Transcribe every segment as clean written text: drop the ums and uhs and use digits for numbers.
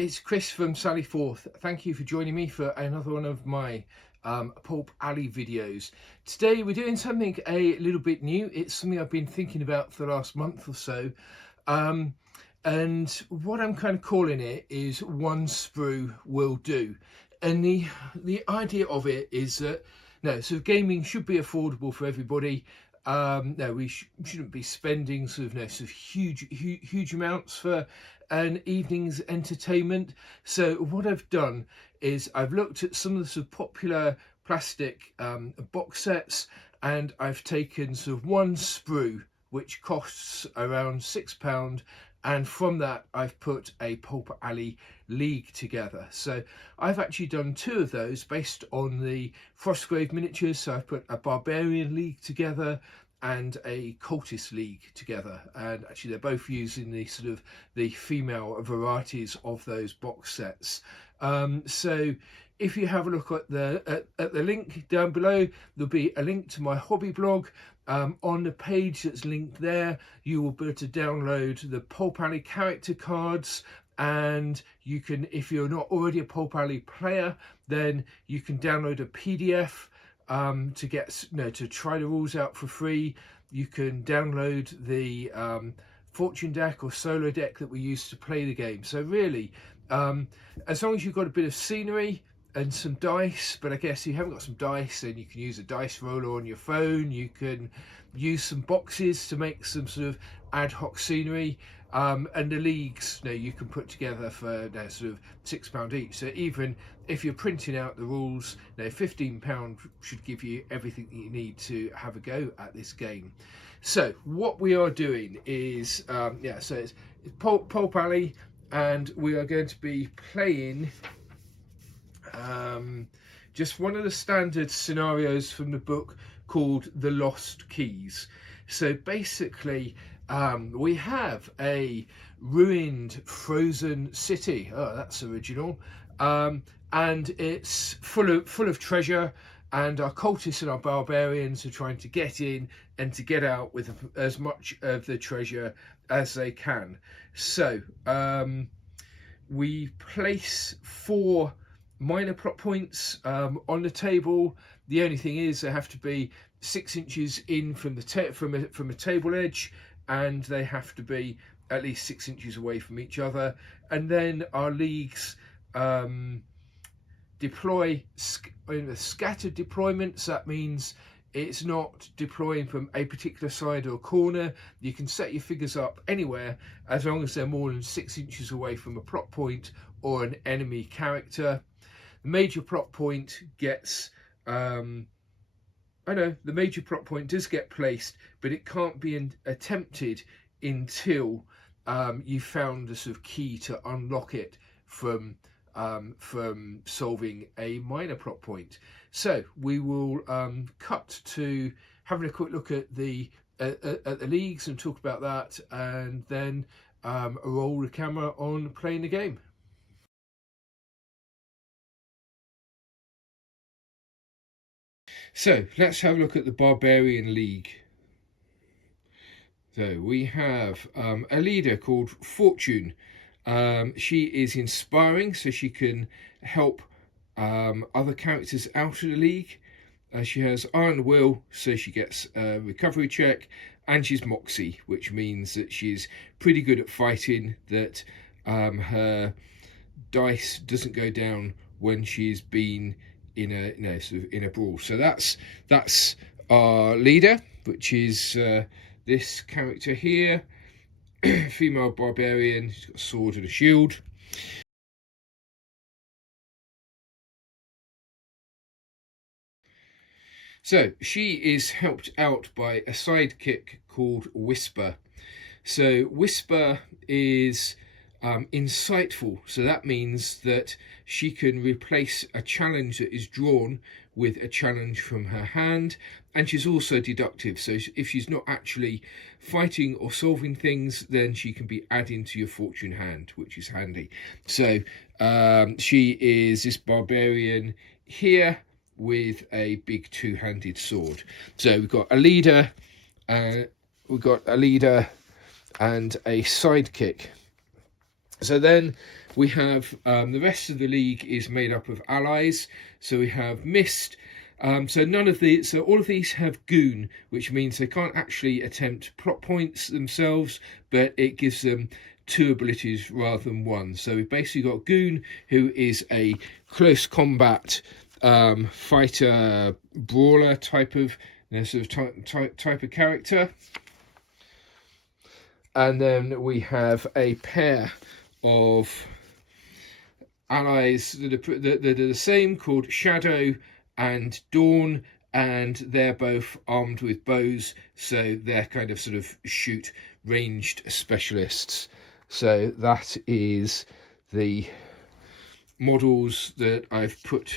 It's Chris from Sally Forth. Thank you for joining me for another one of my Pulp Alley videos. Today we're doing something a little bit new. It's something I've been thinking about for the last month or so. And what I'm kind of calling it is one sprue will do. And the idea of it is that, so gaming should be affordable for everybody. No, we shouldn't be spending sort of huge amounts for an evening's entertainment. So what I've done is I've looked at some of the sort of popular plastic box sets, and I've taken sort of one sprue which costs around £6, and from that I've put a Pulp Alley League together. So I've actually done two of those based on the Frostgrave miniatures. So I've put a Barbarian League together and a Cultist League together, and actually they're both using the sort of the female varieties of those box sets. So if you have a look at the link down below, there'll be a link to my hobby blog. On the page that's linked there, you will be able to download the Pulp Alley character cards, and you can, if you're not already a Pulp Alley player, then you can download a PDF to get to try the rules out for free. You can download the fortune deck or solo deck that we use to play the game. So really, as long as you've got a bit of scenery and some dice, but I guess if you haven't got some dice, then you can use a dice roller on your phone. You can use some boxes to make some sort of ad hoc scenery, and the leagues you can put together for sort of £6 each. So even if you're printing out the rules, £15 should give you everything that you need to have a go at this game. So what we are doing is so it's Pulp Alley, and we are going to be playing just one of the standard scenarios from the book called The Lost Keys. So basically, we have a ruined frozen city. Oh, that's original. And it's full of treasure, and our cultists and our barbarians are trying to get in and to get out with as much of the treasure as they can. So we place 4 minor plot points on the table. The only thing is they have to be 6 inches in from the from a table edge, and they have to be at least 6 inches away from each other. And then our leagues deploy in a scattered deployments. That means it's not deploying from a particular side or corner. You can set your figures up anywhere as long as they're more than 6 inches away from a plot point or an enemy character. The major plot point gets the major plot point does get placed, but it can't be attempted until you found the sort of key to unlock it from solving a minor plot point. So we will cut to having a quick look at the leagues and talk about that, and then roll the camera on playing the game. So let's have a look at the Barbarian League. So we have a leader called Fortune. She is inspiring, so she can help other characters out of the league. She has Iron Will, so she gets a recovery check, and she's Moxie, which means that she's pretty good at fighting, that her dice doesn't go down when she's been in a brawl. So that's our leader, which is this character here, female barbarian. She's got a sword and a shield. So she is helped out by a sidekick called Whisper. So Whisper is insightful, so that means that she can replace a challenge that is drawn with a challenge from her hand, and she's also deductive, so if she's not actually fighting or solving things, then she can be adding to your fortune hand, which is handy. So she is this barbarian here with a big two-handed sword. So we've got a leader and a sidekick. So then We have the rest of the league is made up of allies. So we have Mist. So all of these have goon, which means they can't actually attempt plot points themselves, but it gives them 2 abilities rather than 1. So we've basically got goon, who is a close combat fighter brawler type of type of character. And then we have a pair of allies that are the same, called Shadow and Dawn, and they're both armed with bows, so they're kind of sort of shoot ranged specialists. So that is the models that I've put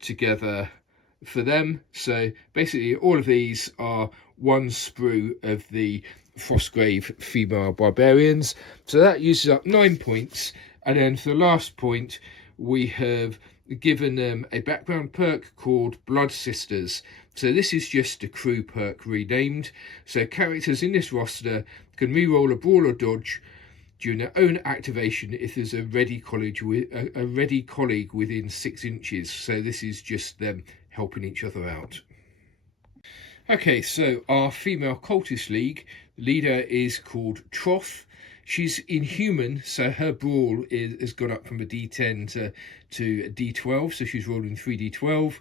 together for them. So basically all of these are 1 sprue of the Frostgrave female barbarians, so that uses up 9 points. And then for the last point, we have given them a background perk called Blood Sisters. So this is just a crew perk renamed. So characters in this roster can reroll a brawl or dodge during their own activation if there's a ready colleague within 6 inches. So this is just them helping each other out. Okay, so our female cultist league, the leader is called Troth. She's inhuman, so her brawl has gone up from a D10 to a D12, so she's rolling 3D12.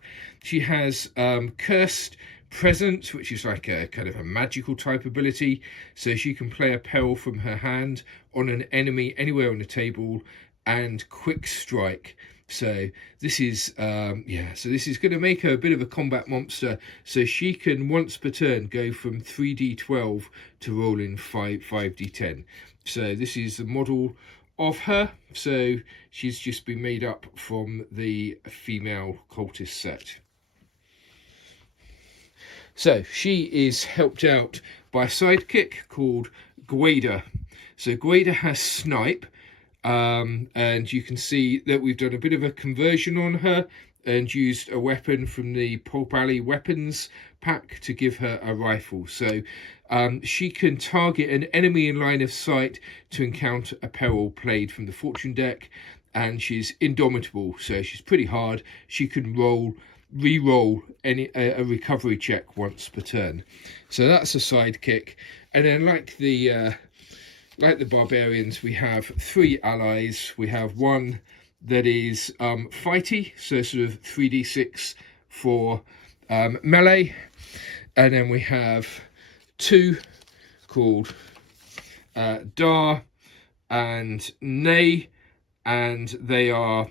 She has Cursed Present, which is like a kind of a magical type ability, so she can play a peril from her hand on an enemy anywhere on the table, and Quick Strike. So this is this is going to make her a bit of a combat monster, so she can once per turn go from 3D12 to rolling 5D10. So this is the model of her. So she's just been made up from the female cultist set. So she is helped out by a sidekick called Gwada. So Gwada has Snipe, and you can see that we've done a bit of a conversion on her and used a weapon from the Pulp Alley weapons pack to give her a rifle. So she can target an enemy in line of sight to encounter a peril played from the fortune deck, and she's indomitable, so she's pretty hard. She can re-roll a recovery check once per turn. So that's a sidekick. And then like the Barbarians, we have 3 allies. We have 1 that is fighty, so sort of 3d6 for melee, and then we have 2 called Dar and Nay, and they are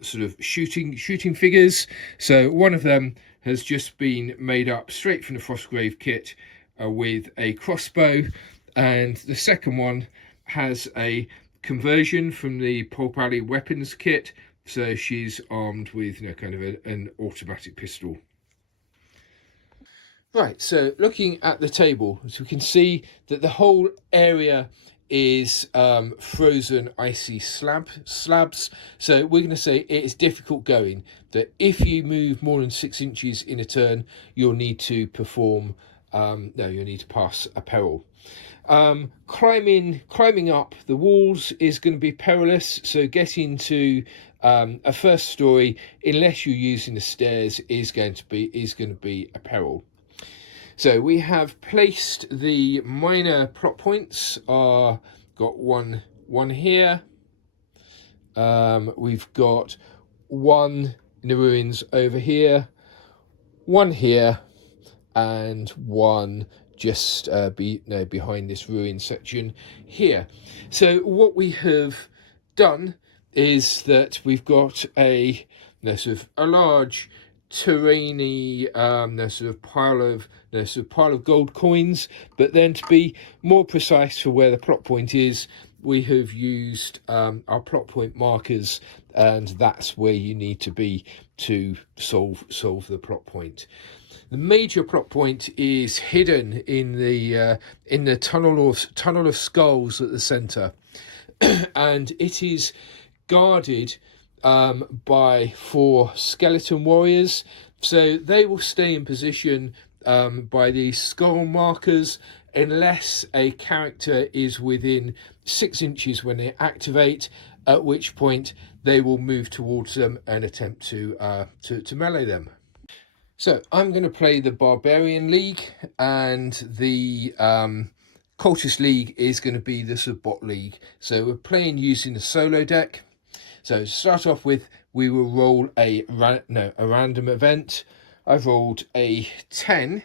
sort of shooting figures. So one of them has just been made up straight from the Frostgrave kit with a crossbow, and the second one has a conversion from the Pulp Alley weapons kit, so she's armed with kind of an automatic pistol. Right, so looking at the table, as we can see that the whole area is frozen icy slabs, so we're going to say it is difficult going, that if you move more than 6 inches in a turn, you'll need to perform you'll need to pass a peril. Climbing up the walls is going to be perilous, so getting to a first story, unless you're using the stairs, is going to be a peril. So we have placed the minor plot points. Got one here. We've got 1 in the ruins over here, 1 here, and 1 just behind this ruin section here. So what we have done is that we've got a large terrainy pile of gold coins, but then to be more precise for where the plot point is, we have used our plot point markers, and that's where you need to be to solve the plot point. The major plot point is hidden in the tunnel of skulls at the centre, and it is guarded by 4 skeleton warriors. So they will stay in position by these skull markers unless a character is within 6 inches when they activate, at which point they will move towards them and attempt to melee them. So I'm going to play the Barbarian League, and the Cultist League is going to be the Bot League. So we're playing using the solo deck. So to start off with, we will roll a random event. I've rolled a 10,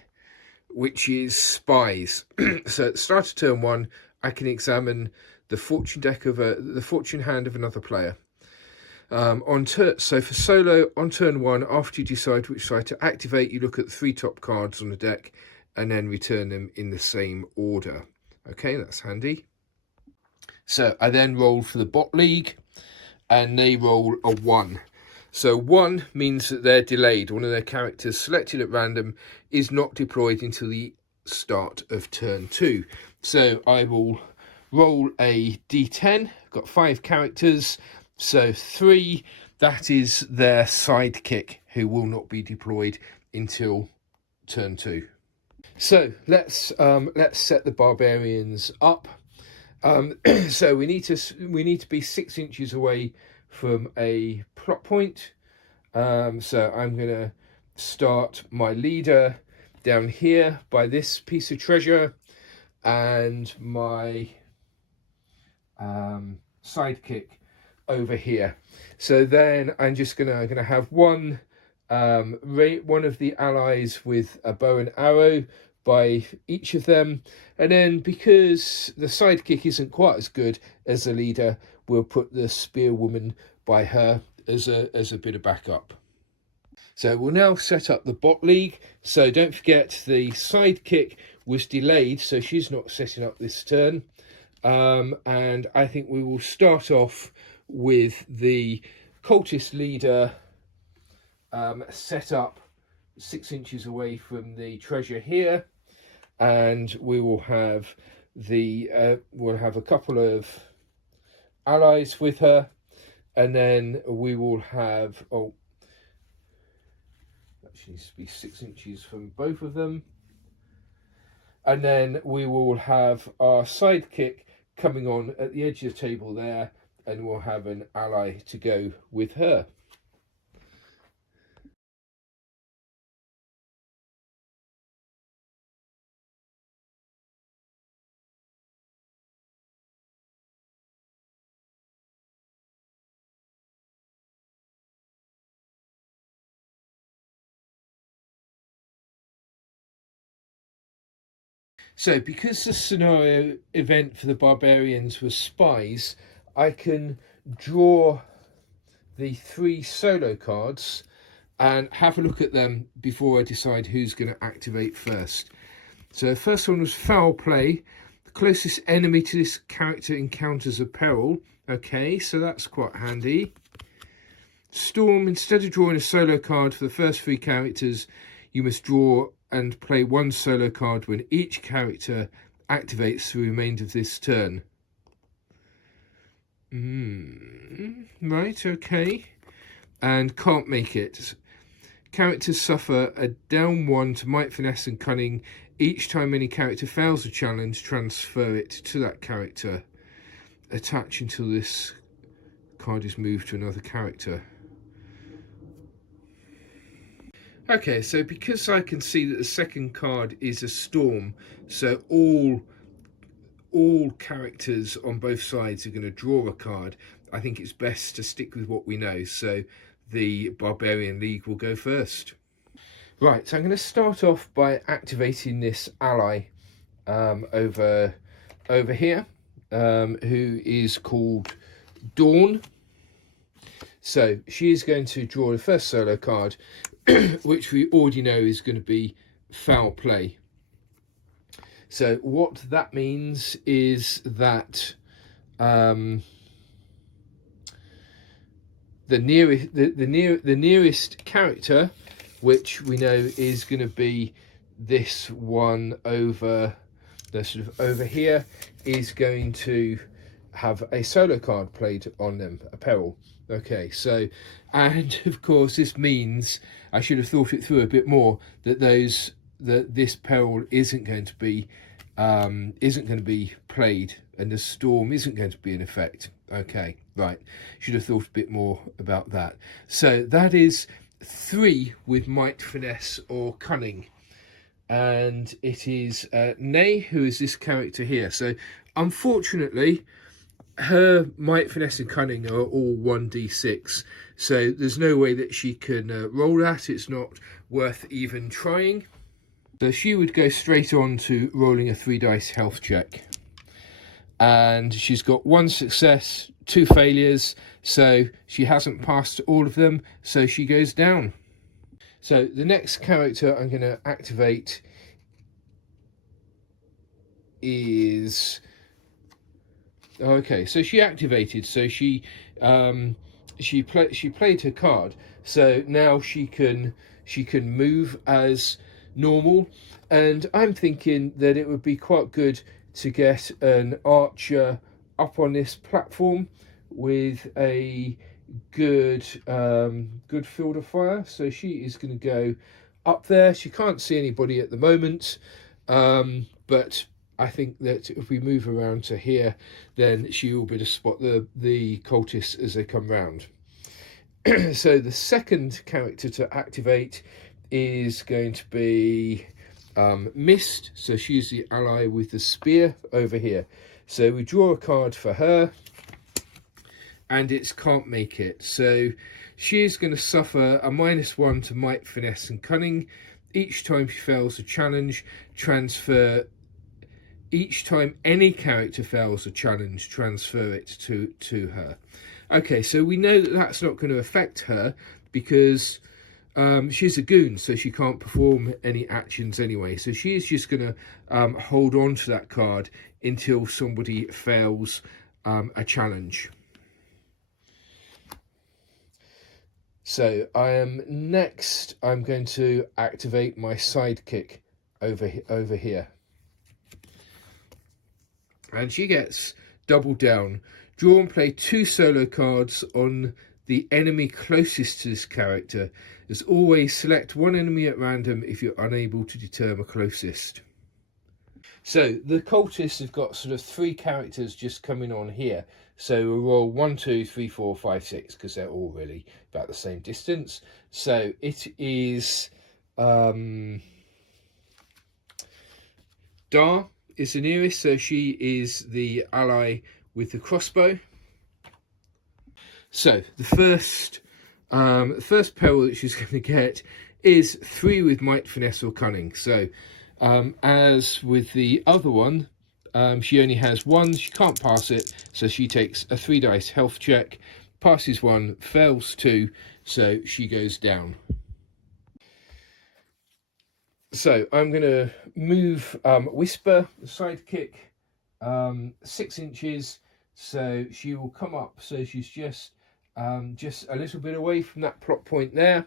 which is spies. So at the start of turn 1, I can examine the fortune deck of the fortune hand of another player. So for solo, on turn 1, after you decide which side to activate, you look at the 3 top cards on the deck and then return them in the same order. Okay, that's handy. So I then roll for the Bot League, and they roll a 1. So 1 means that they're delayed. One of their characters selected at random is not deployed until the start of turn 2. So I will roll a d10. Got 5 characters. So 3, that is their sidekick, who will not be deployed until turn 2. So let's set the Barbarians up. So we need to be 6 inches away from a plot point. So I'm going to start my leader down here by this piece of treasure, and my sidekick over here. So then I'm just gonna have one of the allies with a bow and arrow by each of them, and then because the sidekick isn't quite as good as the leader, we'll put the spearwoman by her as a bit of backup. So we'll now set up the Bot League. So don't forget, the sidekick was delayed, so she's not setting up this turn. And I think we will start off with the Cultist leader set up 6 inches away from the treasure here, and we will have we'll have a couple of allies with her, and then we will have that needs to be 6 inches from both of them, and then we will have our sidekick coming on at the edge of the table there, and we'll have an ally to go with her. So because the scenario event for the Barbarians was spies, I can draw the 3 solo cards and have a look at them before I decide who's going to activate first. So the first one was foul play. The closest enemy to this character encounters a peril. Okay, so that's quite handy. Storm, instead of drawing a solo card for the first 3 characters, you must draw and play 1 solo card when each character activates the remainder of this turn. Right, okay. And can't make it. Characters suffer a down 1 to might, finesse and cunning. Each time any character fails a challenge, transfer it to that character. Attach until this card is moved to another character. Okay, so because I can see that the second card is a storm, so all characters on both sides are going to draw a card, I think it's best to stick with what we know. So the Barbarian League will go first. Right, so I'm going to start off by activating this ally over here, who is called Dawn. So she is going to draw the first solo card, which we already know is going to be foul play. So what that means is that the nearest character, which we know is going to be this one over here, is going to have a solo card played on them, a peril. Okay, so, and of course this means, I should have thought it through a bit more, that this peril isn't going to be played, and the storm isn't going to be in effect. Okay, Right, should have thought a bit more about that. So that is 3 with might, finesse or cunning. And it is Nay, who is this character here. So unfortunately, her might, finesse and cunning are all 1d6. So there's no way that she can roll that. It's not worth even trying. So she would go straight on to rolling a 3 dice health check. And she's got 1 success, 2 failures, so she hasn't passed all of them, so she goes down. So the next character I'm going to activate is... Okay, so she activated, so she played her card, so now she can move as normal, and I'm thinking that it would be quite good to get an archer up on this platform with a good field of fire. So she is going to go up there. She can't see anybody at the moment, but I think that if we move around to here, then she will be able to spot the cultists as they come round. So the second character to activate is going to be Mist. So she's the ally with the spear over here. So we draw a card for her, and it's can't make it. So she's going to suffer a -1 to might, finesse and cunning. Each time she fails a challenge, transfer. Each time any character fails a challenge, transfer it to her. Okay, so we know that that's not going to affect her because she's a goon, so she can't perform any actions anyway. So she is just going to hold on to that card until somebody fails a challenge. So I am next. I'm going to activate my sidekick over here. And she gets double down. Draw and play 2 solo cards on the enemy closest to this character. As always, select 1 enemy at random if you're unable to determine closest. So the cultists have got sort of 3 characters just coming on here. So we'll roll 1, 2, 3, 4, 5, 6 because they're all really about the same distance. So it is Dar is the nearest, so she is the ally with the crossbow. So the first peril that she's going to get is 3 with might, finesse or cunning. So as with the other one, she only has 1, she can't pass it, so she takes a 3 dice health check, passes 1, fails 2, so she goes down. So I'm going to move Whisper, the sidekick, 6 inches, so she will come up, so she's just a little bit away from that plot point there.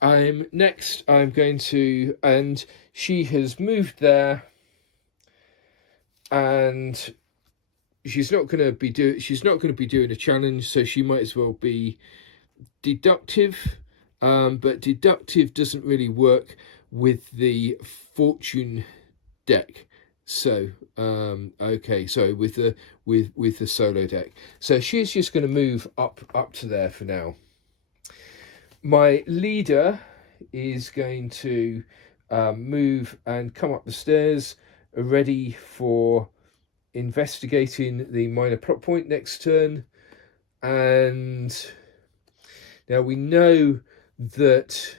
I'm going to, and she has moved there, and she's not going to be doing a challenge, so she might as well be deductive, but deductive doesn't really work with the fortune deck. So okay, so with the solo deck, so she's just going to move up to there for now. My leader is going to move and come up the stairs, ready for investigating the minor plot point next turn. And now we know that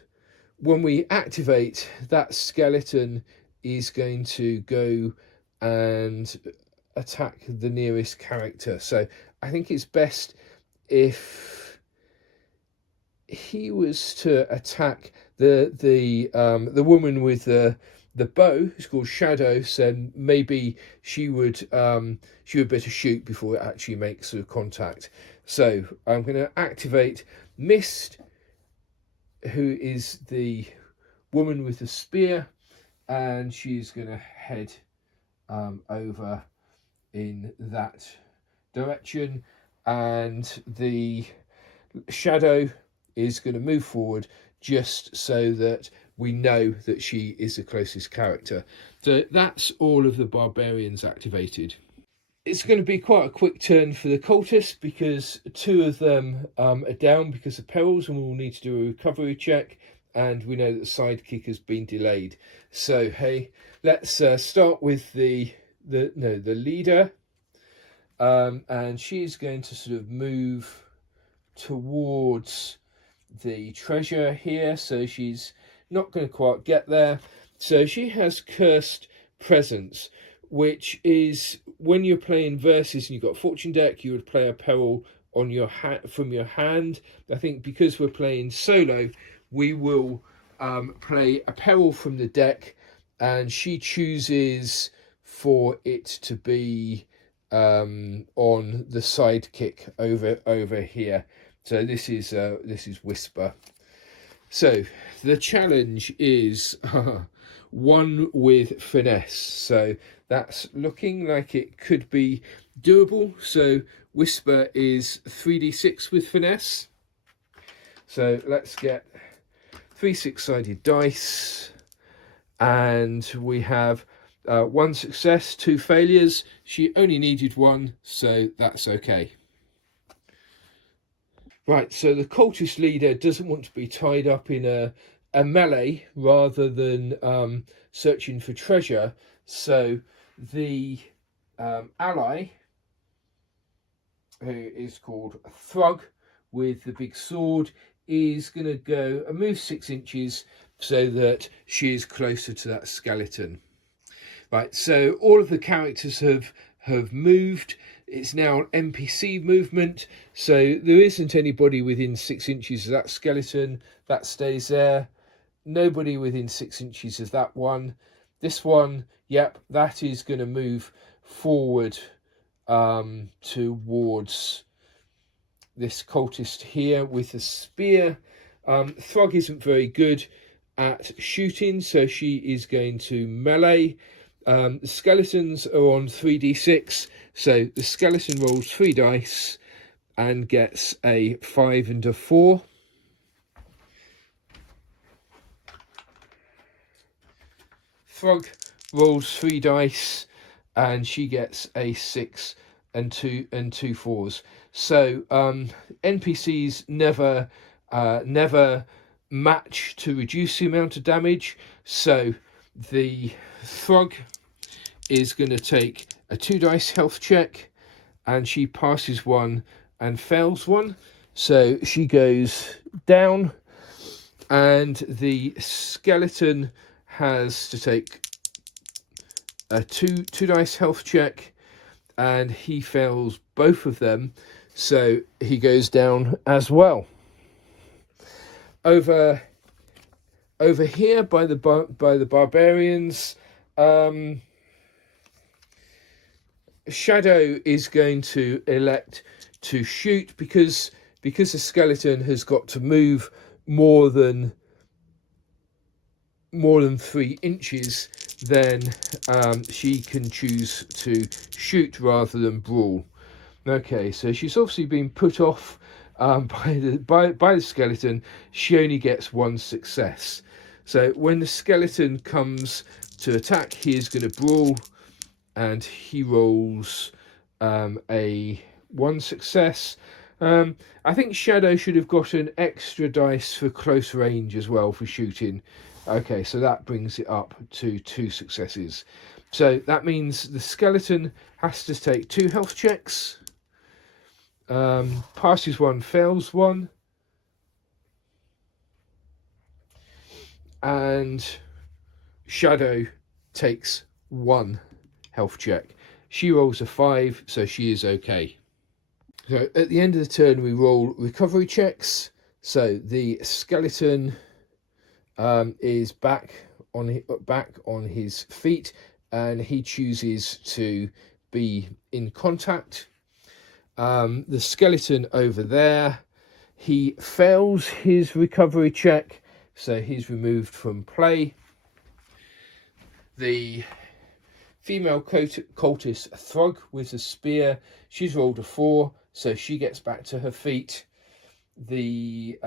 when we activate, that skeleton is going to go and attack the nearest character. So I think it's best if he was to attack the woman with the bow, who's called Shadow. So maybe she would better shoot before it actually makes a contact. So I'm going to activate Mist, who is the woman with the spear, and she's going to head over in that direction, and the Shadow is going to move forward just so that we know that she is the closest character. So that's all of the Barbarians activated. It's going to be quite a quick turn for the cultists because two of them are down because of perils, and we'll need to do a recovery check. And we know that the sidekick has been delayed. So hey, let's start with the leader, and she's going to sort of move towards the treasure here. So she's not going to quite get there. So she has cursed presence, which is when you're playing versus and you've got a fortune deck, you would play a peril on your from your hand. I think because we're playing solo, we will play a peril from the deck, and she chooses for it to be on the sidekick over here. So this is Whisper. So the challenge is one with finesse. So that's looking like it could be doable. So Whisper is 3d6 with finesse. So let's get 3 6-sided dice, and we have 1 success, 2 failures. She only needed 1, so that's okay. Right, so the cultist leader doesn't want to be tied up in a melee rather than searching for treasure. So the ally, who is called Thrug with the big sword, is going to go and move 6 inches so that she is closer to that skeleton. Right, so all of the characters have moved. It's now an NPC movement, so there isn't anybody within 6 inches of that skeleton. That stays there. Nobody within 6 inches of that one. This one, yep, that is going to move forward towards this cultist here with a spear. Thrug isn't very good at shooting, so she is going to melee. The skeletons are on 3d6, so the skeleton rolls 3 dice and gets a 5 and a 4. Thrug rolls 3 dice and she gets a 6 and 2 4s. So NPCs never match to reduce the amount of damage. So the Thrug is going to take a 2 dice health check, and she passes 1 and fails 1. So she goes down, and the skeleton has to take a 2 dice health check, and he fails both of them, so he goes down as well. Over here by the barbarians, Shadow is going to elect to shoot because the skeleton has got to move more than 3 inches. Then she can choose to shoot rather than brawl. Okay, so she's obviously been put off by the skeleton. She only gets 1 success. So when the skeleton comes to attack, he is going to brawl, and he rolls a 1 success. I think Shadow should have got an extra dice for close range as well for shooting. Okay, so that brings it up to 2 successes. So that means the skeleton has to take 2 health checks. Passes 1, fails 1. And Shadow takes 1 health check. She rolls a 5, so she is okay. So at the end of the turn, we roll recovery checks. So the skeleton is back on his feet, and he chooses to be in contact. The skeleton over there, he fails his recovery check, so he's removed from play. The female cultist Thrug with a spear, she's rolled a 4, so she gets back to her feet. The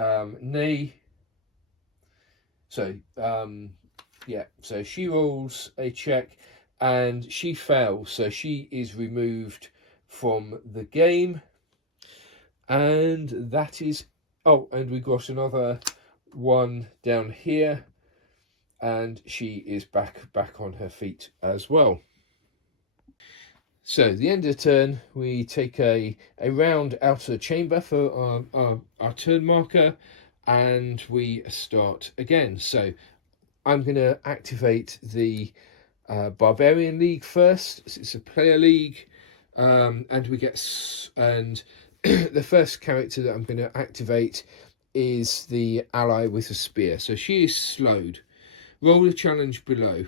so she rolls a check, and she fails, so she is removed from the game. And that is, oh, and we got another one down here, and she is back on her feet as well. So the end of the turn, we take a round out of the chamber for our turn marker, and we start again. So I'm going to activate the Barbarian League first. It's a player league, and we get the first character that I'm going to activate is the ally with a spear. So she is slowed. Roll a challenge below.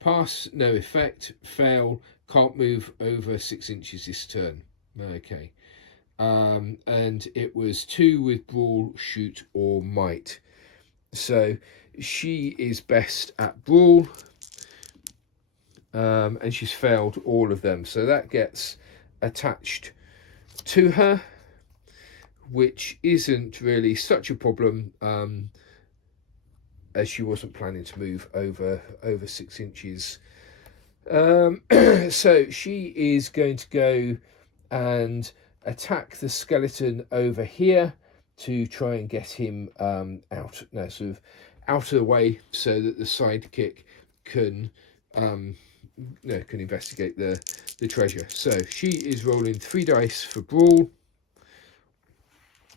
Pass, no effect. Fail, can't move over 6 inches this turn. Okay. And it was 2 with brawl, shoot, or might. So she is best at brawl. And she's failed all of them. So that gets attached to her, which isn't really such a problem, as she wasn't planning to move over 6 inches. So she is going to go and attack the skeleton over here to try and get him out of the way, so that the sidekick can investigate the treasure. So she is rolling 3 dice for brawl,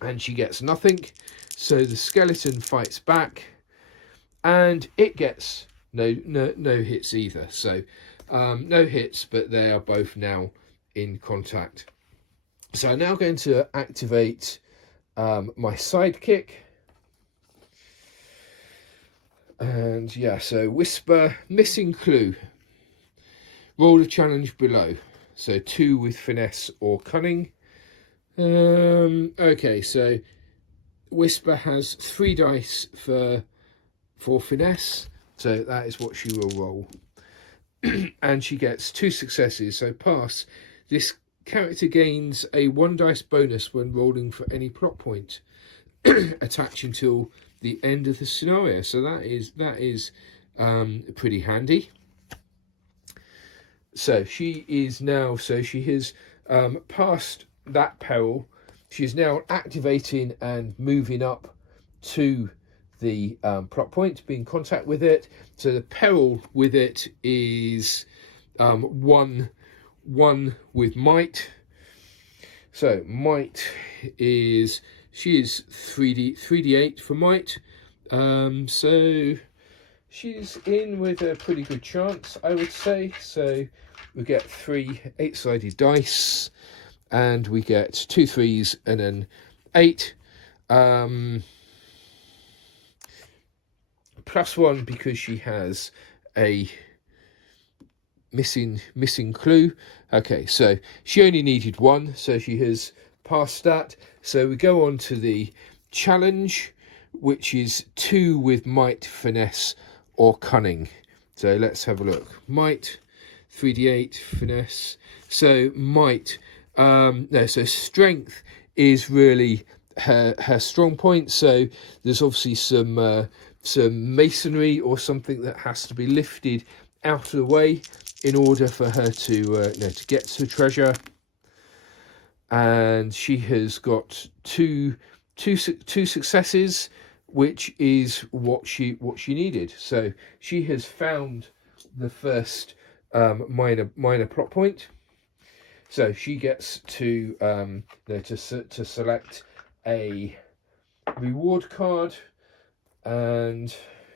and she gets nothing. So the skeleton fights back, and it gets no hits either. So no hits, but they are both now in contact. So I'm now going to activate my sidekick. And yeah, so Whisper, missing clue. Roll a challenge below. So 2 with finesse or cunning. Okay, so Whisper has 3 dice for finesse, so that is what she will roll. And she gets 2 successes, so pass. This character gains a 1 dice bonus when rolling for any plot point attached until the end of the scenario. So that is pretty handy. So she is now, so she has passed that peril. She's now activating and moving up to the plot point, be in contact with it. So the peril with it is 1 with might. So might is, she is 3d8 for might. So she's in with a pretty good chance, I would say. So we get 3 8-sided dice, and we get 2 3s and an 8. +1 because she has a missing clue. Okay, so she only needed 1, so she has passed that. So we go on to the challenge, which is 2 with might, finesse, or cunning. So let's have a look. Might, 3d8, finesse. So might, so strength is really her strong point. So there's obviously some masonry or something that has to be lifted out of the way in order for her to get to treasure. And she has got two successes, which is what she needed. So she has found the first minor plot point. So she gets to to select a reward card, and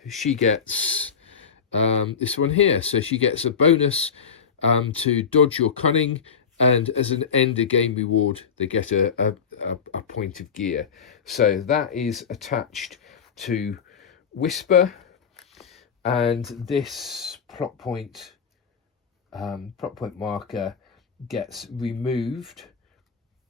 she gets this one here. So she gets a bonus to dodge your cunning, and as an end of game reward, they get a point of gear. So that is attached to Whisper, and this plot point marker gets removed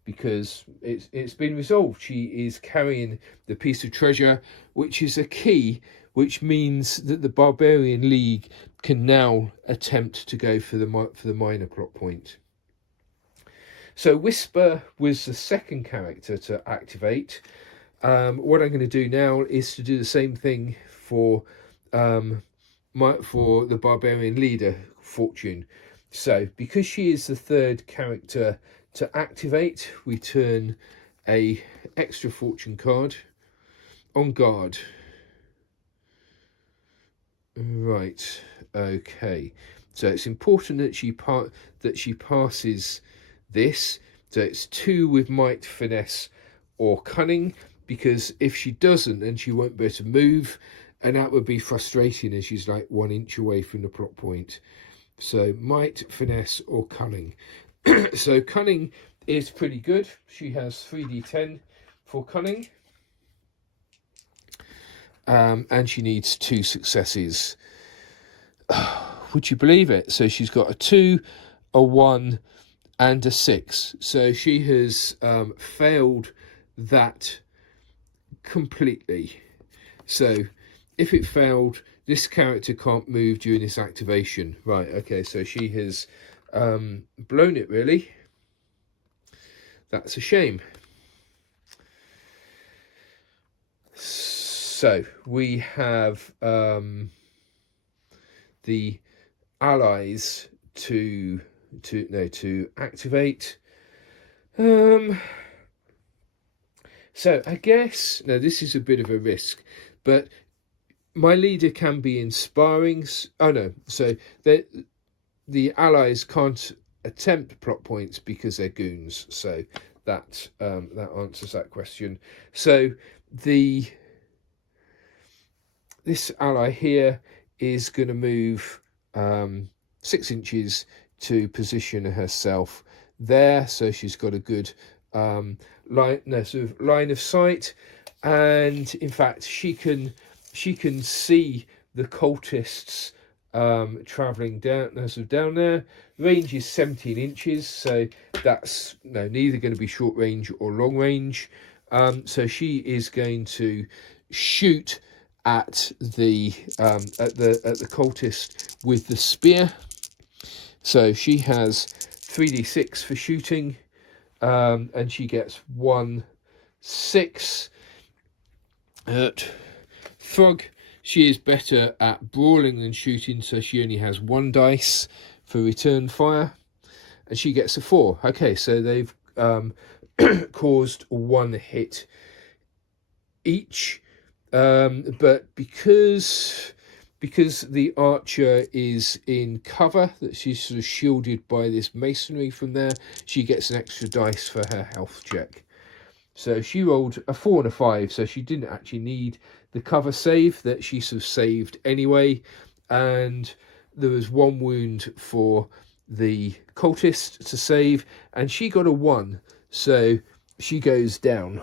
because it's been resolved. She is carrying the piece of treasure, which is a key, which means that the Barbarian League can now attempt to go for the minor plot point. So Whisper was the second character to activate. What I'm going to do now is to do the same thing for the Barbarian leader, fortune. So because she is the third character to activate, we turn a extra fortune card on guard. Right, okay. So it's important that she passes this. So it's 2 with might, finesse, or cunning, because if she doesn't, then she won't be able to move, and that would be frustrating as she's like 1 inch away from the plot point. So might, finesse, or cunning. So cunning is pretty good. She has 3d10 for cunning. And she needs 2 successes. Would you believe it? So she's got a 2, a 1, and a 6. So she has failed that completely. So if it failed, this character can't move during this activation. Right, okay, so she has blown it, really. That's a shame. So we have the allies to activate. So I guess now this is a bit of a risk, but my leader can be inspiring. Oh no, so the allies can't attempt plot points because they're goons. So that answers that question. So this ally here is going to move 6 inches to position herself there, so she's got a good line of sight, and in fact she can see the cultists traveling down there. Range is 17 inches, so that's neither going to be short range or long range. So she is going to shoot at the cultist with the spear. So she has 3d6 for shooting, and she gets 1, 6. Frog, she is better at brawling than shooting, so she only has 1 dice for return fire, and she gets a 4. Okay, so they've caused 1 hit each. But because the archer is in cover, that she's sort of shielded by this masonry from there, she gets an extra dice for her health check. So she rolled a 4 and a 5, so she didn't actually need the cover save that she sort of saved anyway. And there was 1 wound for the cultist to save, and she got a 1, so she goes down.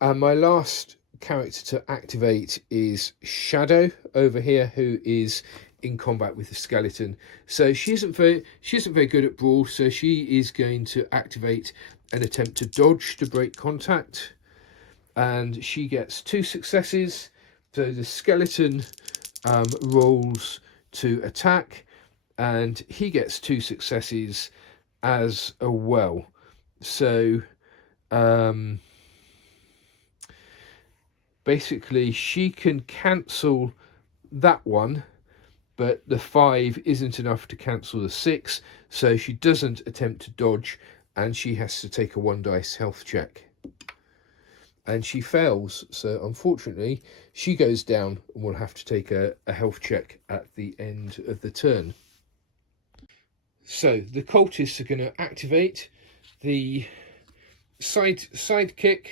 And my last character to activate is Shadow over here, who is in combat with the skeleton. So she isn't very good at brawl, so she is going to activate an attempt to dodge to break contact, and she gets 2 successes. So the skeleton rolls to attack, and he gets 2 successes as well. So basically she can cancel that one, but the 5 isn't enough to cancel the 6, so she doesn't attempt to dodge, and she has to take a 1 dice health check, and she fails. So unfortunately she goes down and will have to take a health check at the end of the turn. So the cultists are going to activate the sidekick,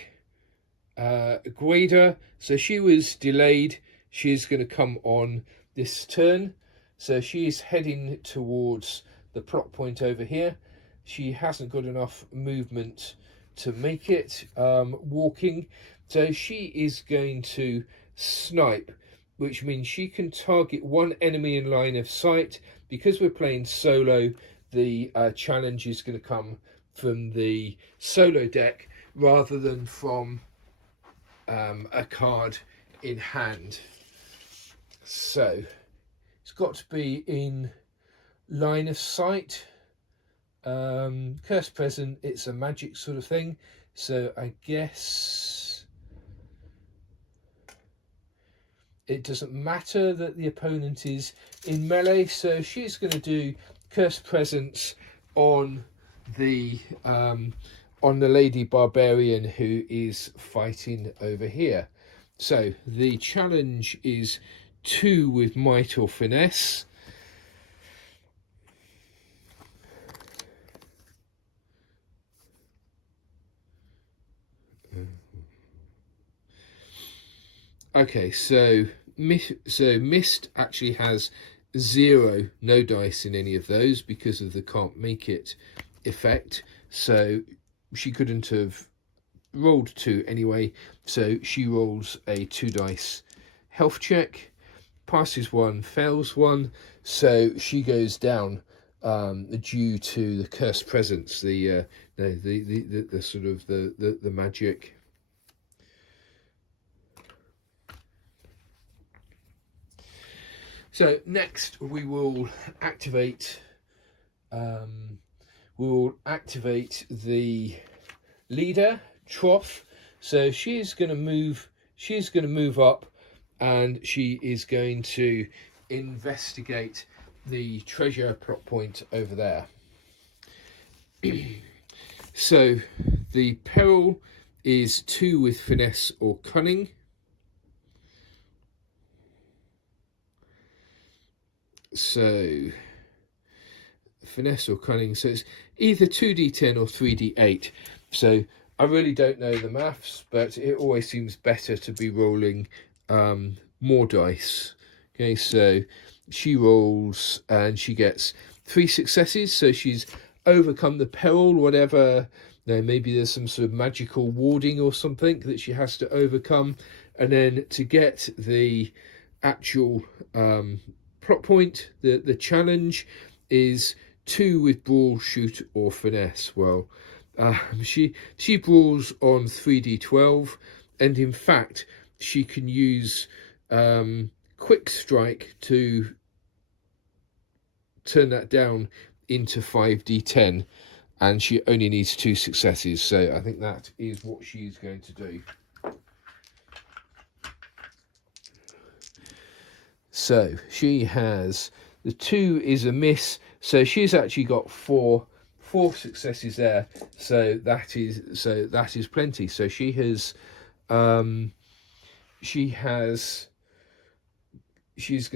Guida. So she was delayed. She is going to come on this turn. So she's heading towards the plot point over here. She hasn't got enough movement to make it walking. So she is going to snipe, which means she can target 1 enemy in line of sight. Because we're playing solo, the challenge is going to come from the solo deck rather than from a card in hand. So it's got to be in line of sight. Curse present, it's a magic sort of thing, so I guess it doesn't matter that the opponent is in melee, so she's going to do Cursed Presence on the Lady Barbarian who is fighting over here. So the challenge is 2 with Might or Finesse. Okay, so Mist actually has 0, no dice in any of those because of the can't make it effect. So she couldn't have rolled 2 anyway. So she rolls a 2 dice health check, passes 1, fails 1. So she goes down due to the Cursed Presence, the sort of the magic. So next we will activate the leader, Trough. So she's going to move up, and she is going to investigate the treasure plot point over there. So the peril is 2 with Finesse or Cunning. So Finesse or Cunning, so it's either 2d10 or 3d8. So I really don't know the maths, but it always seems better to be rolling more dice. Okay, so she rolls and she gets 3 successes, so she's overcome the peril, whatever. Maybe there's some sort of magical warding or something that she has to overcome, and then to get the actual plot point, the challenge is 2 with Brawl, Shoot or Finesse. Well, she brawls on 3d12, and in fact she can use Quick Strike to turn that down into 5d10, and she only needs 2 successes. So I think that is what she's going to do. So she has, the 2 is a miss, so she's actually got 4 successes there. So that is plenty. So she's going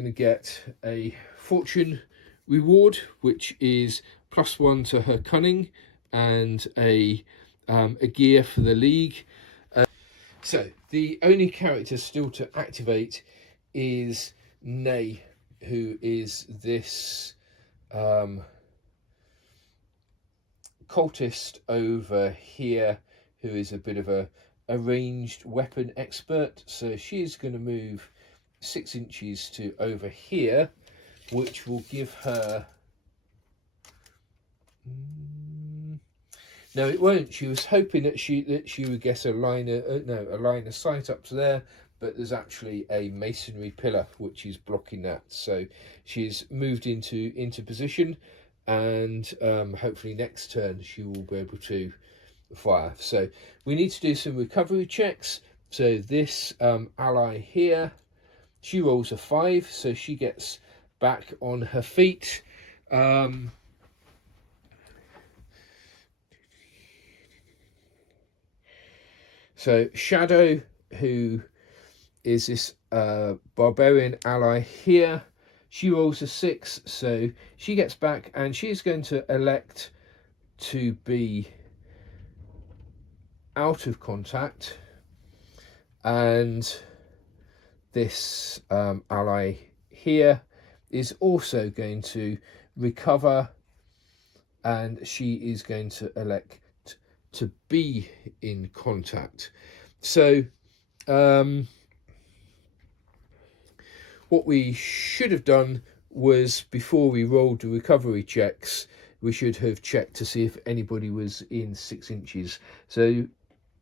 to get a fortune reward, which is +1 to her cunning, and a gear for the league. So the only character still to activate is Nay, who is this cultist over here, who is a bit of a ranged weapon expert. So she's going to move 6 inches to over here, which will give her... No, it won't. She was hoping that she would get a line of sight up to there, but there's actually a masonry pillar which is blocking that. So she's moved into position, and hopefully next turn she will be able to fire. So we need to do some recovery checks. So this ally here, she rolls a 5, so she gets back on her feet. So Shadow, who is this barbarian ally here, she rolls a 6, so she gets back, and she's going to elect to be out of contact. And this ally here is also going to recover, and she is going to elect to be in contact. So what we should have done was, before we rolled the recovery checks, we should have checked to see if anybody was in 6 inches. So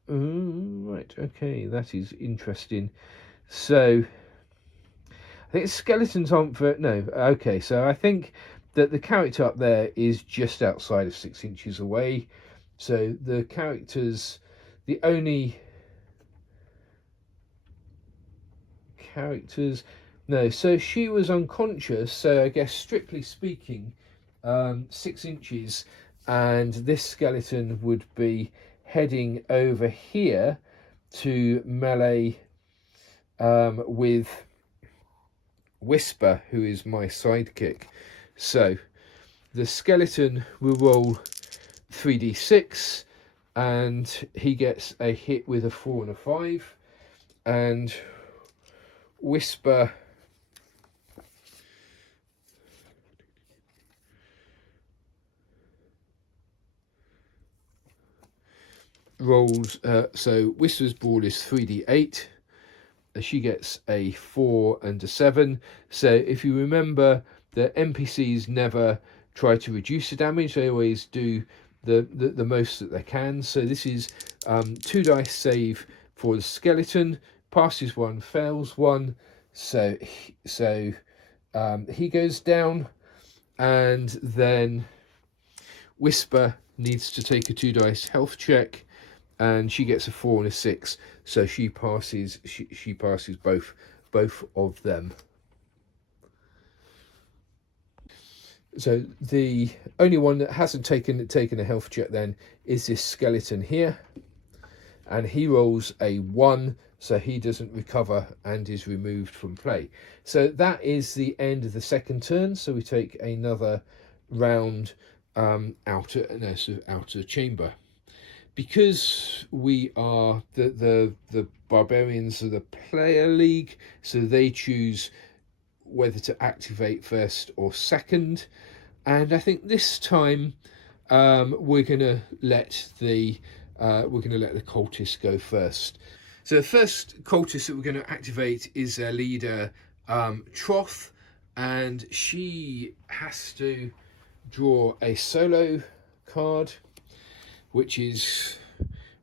right, okay, that is interesting. So I think skeletons aren't very... No, okay, so I think that the character up there is just outside of 6 inches away. So the characters, the only characters. No, so she was unconscious, so I guess strictly speaking 6 inches, and this skeleton would be heading over here to melee with Whisper, who is my sidekick. So the skeleton will roll 3d6, and he gets a hit with a 4 and a 5, and Whisper rolls, so Whisper's ball is 3d8, she gets a 4 and a 7. So if you remember, the NPCs never try to reduce the damage, they always do the most that they can. So this is 2 dice save for the skeleton, passes 1, fails 1, so he goes down, and then Whisper needs to take a 2 dice health check, and she gets a 4 and a 6, so she passes. She passes both of them. So the only one that hasn't taken a health check then is this skeleton here, and he rolls a 1, so he doesn't recover and is removed from play. So that is the end of the second turn. So we take another round outer chamber. Because we are the Barbarians of the player league, so they choose whether to activate first or second, and I think this time we're gonna let the cultists go first. So the first cultist that we're going to activate is their leader, Troth, and she has to draw a solo card, which is,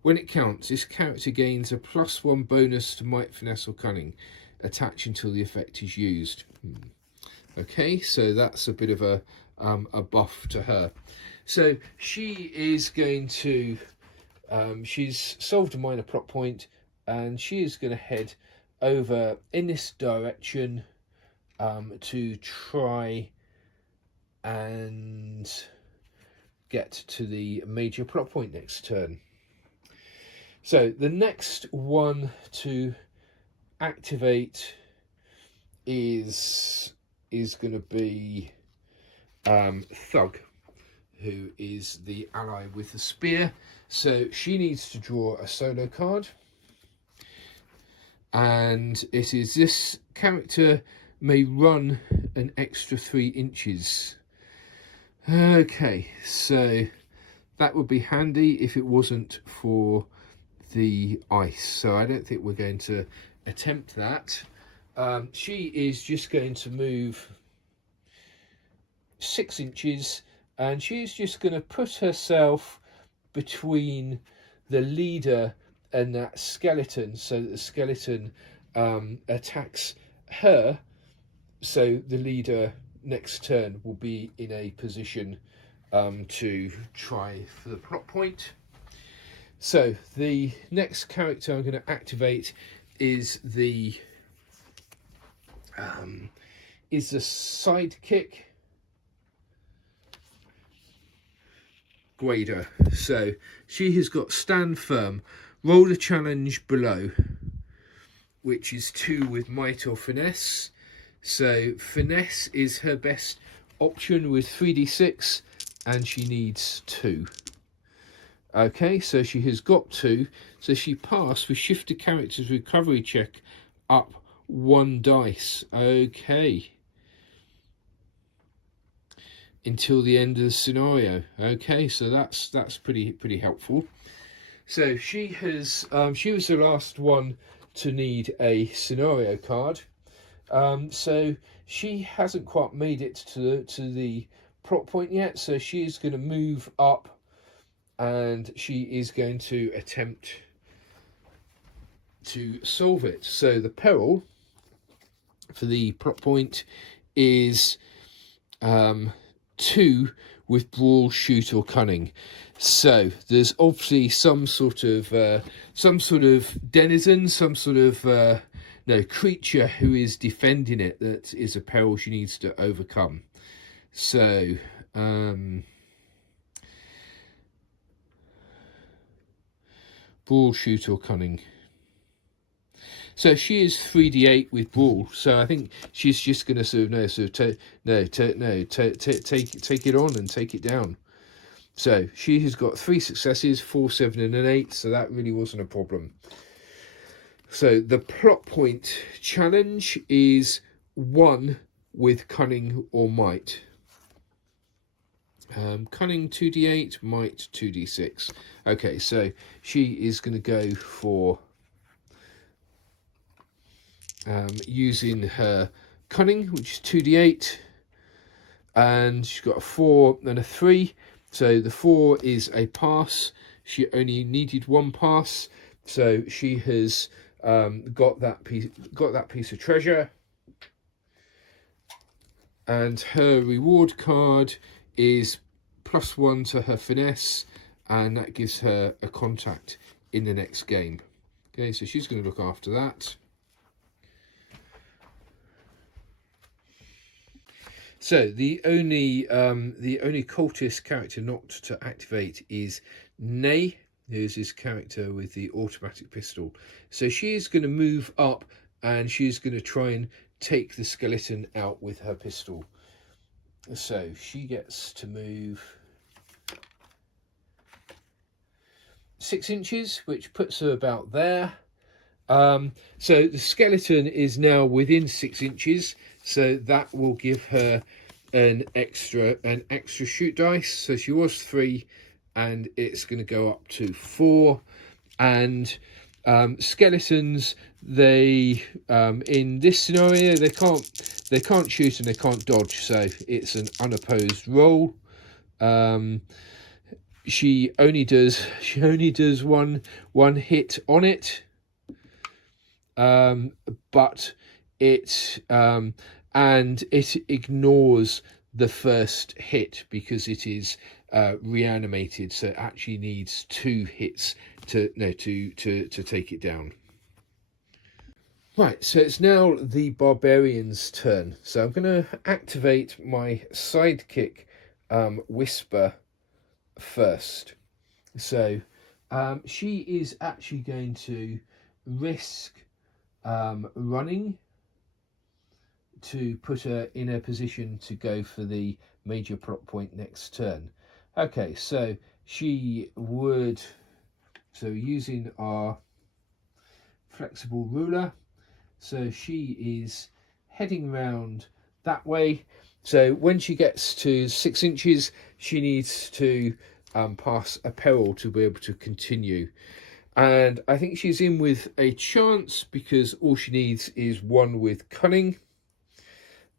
when it counts, this character gains a +1 bonus to might, finesse or cunning. Attach until the effect is used. Okay, so that's a bit of a buff to her. So she is going to, she's solved a minor plot point, and she is going to head over in this direction to try and get to the major plot point next turn. So the next one to activate is going to be Thug, who is the ally with the spear. So she needs to draw a solo card, and it is, this character may run an extra 3 inches. Okay, so that would be handy if it wasn't for the ice, so I don't think we're going to attempt that. She is just going to move 6 inches, and she's just going to put herself between the leader and that skeleton, so that the skeleton attacks her, so the leader next turn will be in a position to try for the plot point. So the next character I'm going to activate is the sidekick, Grader. So she has got stand firm, roll a challenge below, which is 2 with might or finesse. So finesse is her best option with 3d6, and she needs 2. Okay, so she has got 2, so she passed with shifted character's recovery check up 1 dice. Okay, until the end of the scenario. Okay, so that's pretty helpful. So she has she was the last one to need a scenario card. So she hasn't quite made it to the plot point yet, so she's going to move up, and she is going to attempt to solve it. So the peril for the plot point is 2 with brawl, shoot or cunning. So there's obviously some sort of denizen, some sort of no, creature who is defending it that is a peril she needs to overcome. So brawl, shoot, or cunning. So she is 3d8 with brawl. So I think she's just going to sort of take it on and take it down. So she has got 3 successes, 4, 7, and an 8. So that really wasn't a problem. So the plot point challenge is 1 with cunning or might. Cunning 2d8, might 2d6. Okay, so she is going to go for using her cunning, which is 2d8, and she's got a 4 and a 3. So the 4 is a pass. She only needed 1 pass, so she has got that piece of treasure. And her reward card is +1 to her finesse, and that gives her a contact in the next game. Okay, so she's going to look after that. So the only cultist character not to activate is Nay, who's this character with the automatic pistol. So she is going to move up, and she's going to try and take the skeleton out with her pistol. So she gets to move 6 inches, which puts her about there. So the skeleton is now within 6 inches, so that will give her an extra shoot dice. So she was 3, and it's going to go up to 4. And skeletons, they in this scenario they can't shoot and they can't dodge, so it's an unopposed roll. She only does one hit on it, but it ignores the first hit because it is reanimated, so it actually needs 2 hits to take it down. Right, so it's now the Barbarians' turn. So I'm going to activate my sidekick Whisper first. So she is actually going to risk running to put her in a position to go for the major plot point next turn. Okay, so she would, so using our flexible ruler, so she is heading round that way. So when she gets to 6 inches, she needs to pass a peril to be able to continue. And I think she's in with a chance because all she needs is 1 with cunning.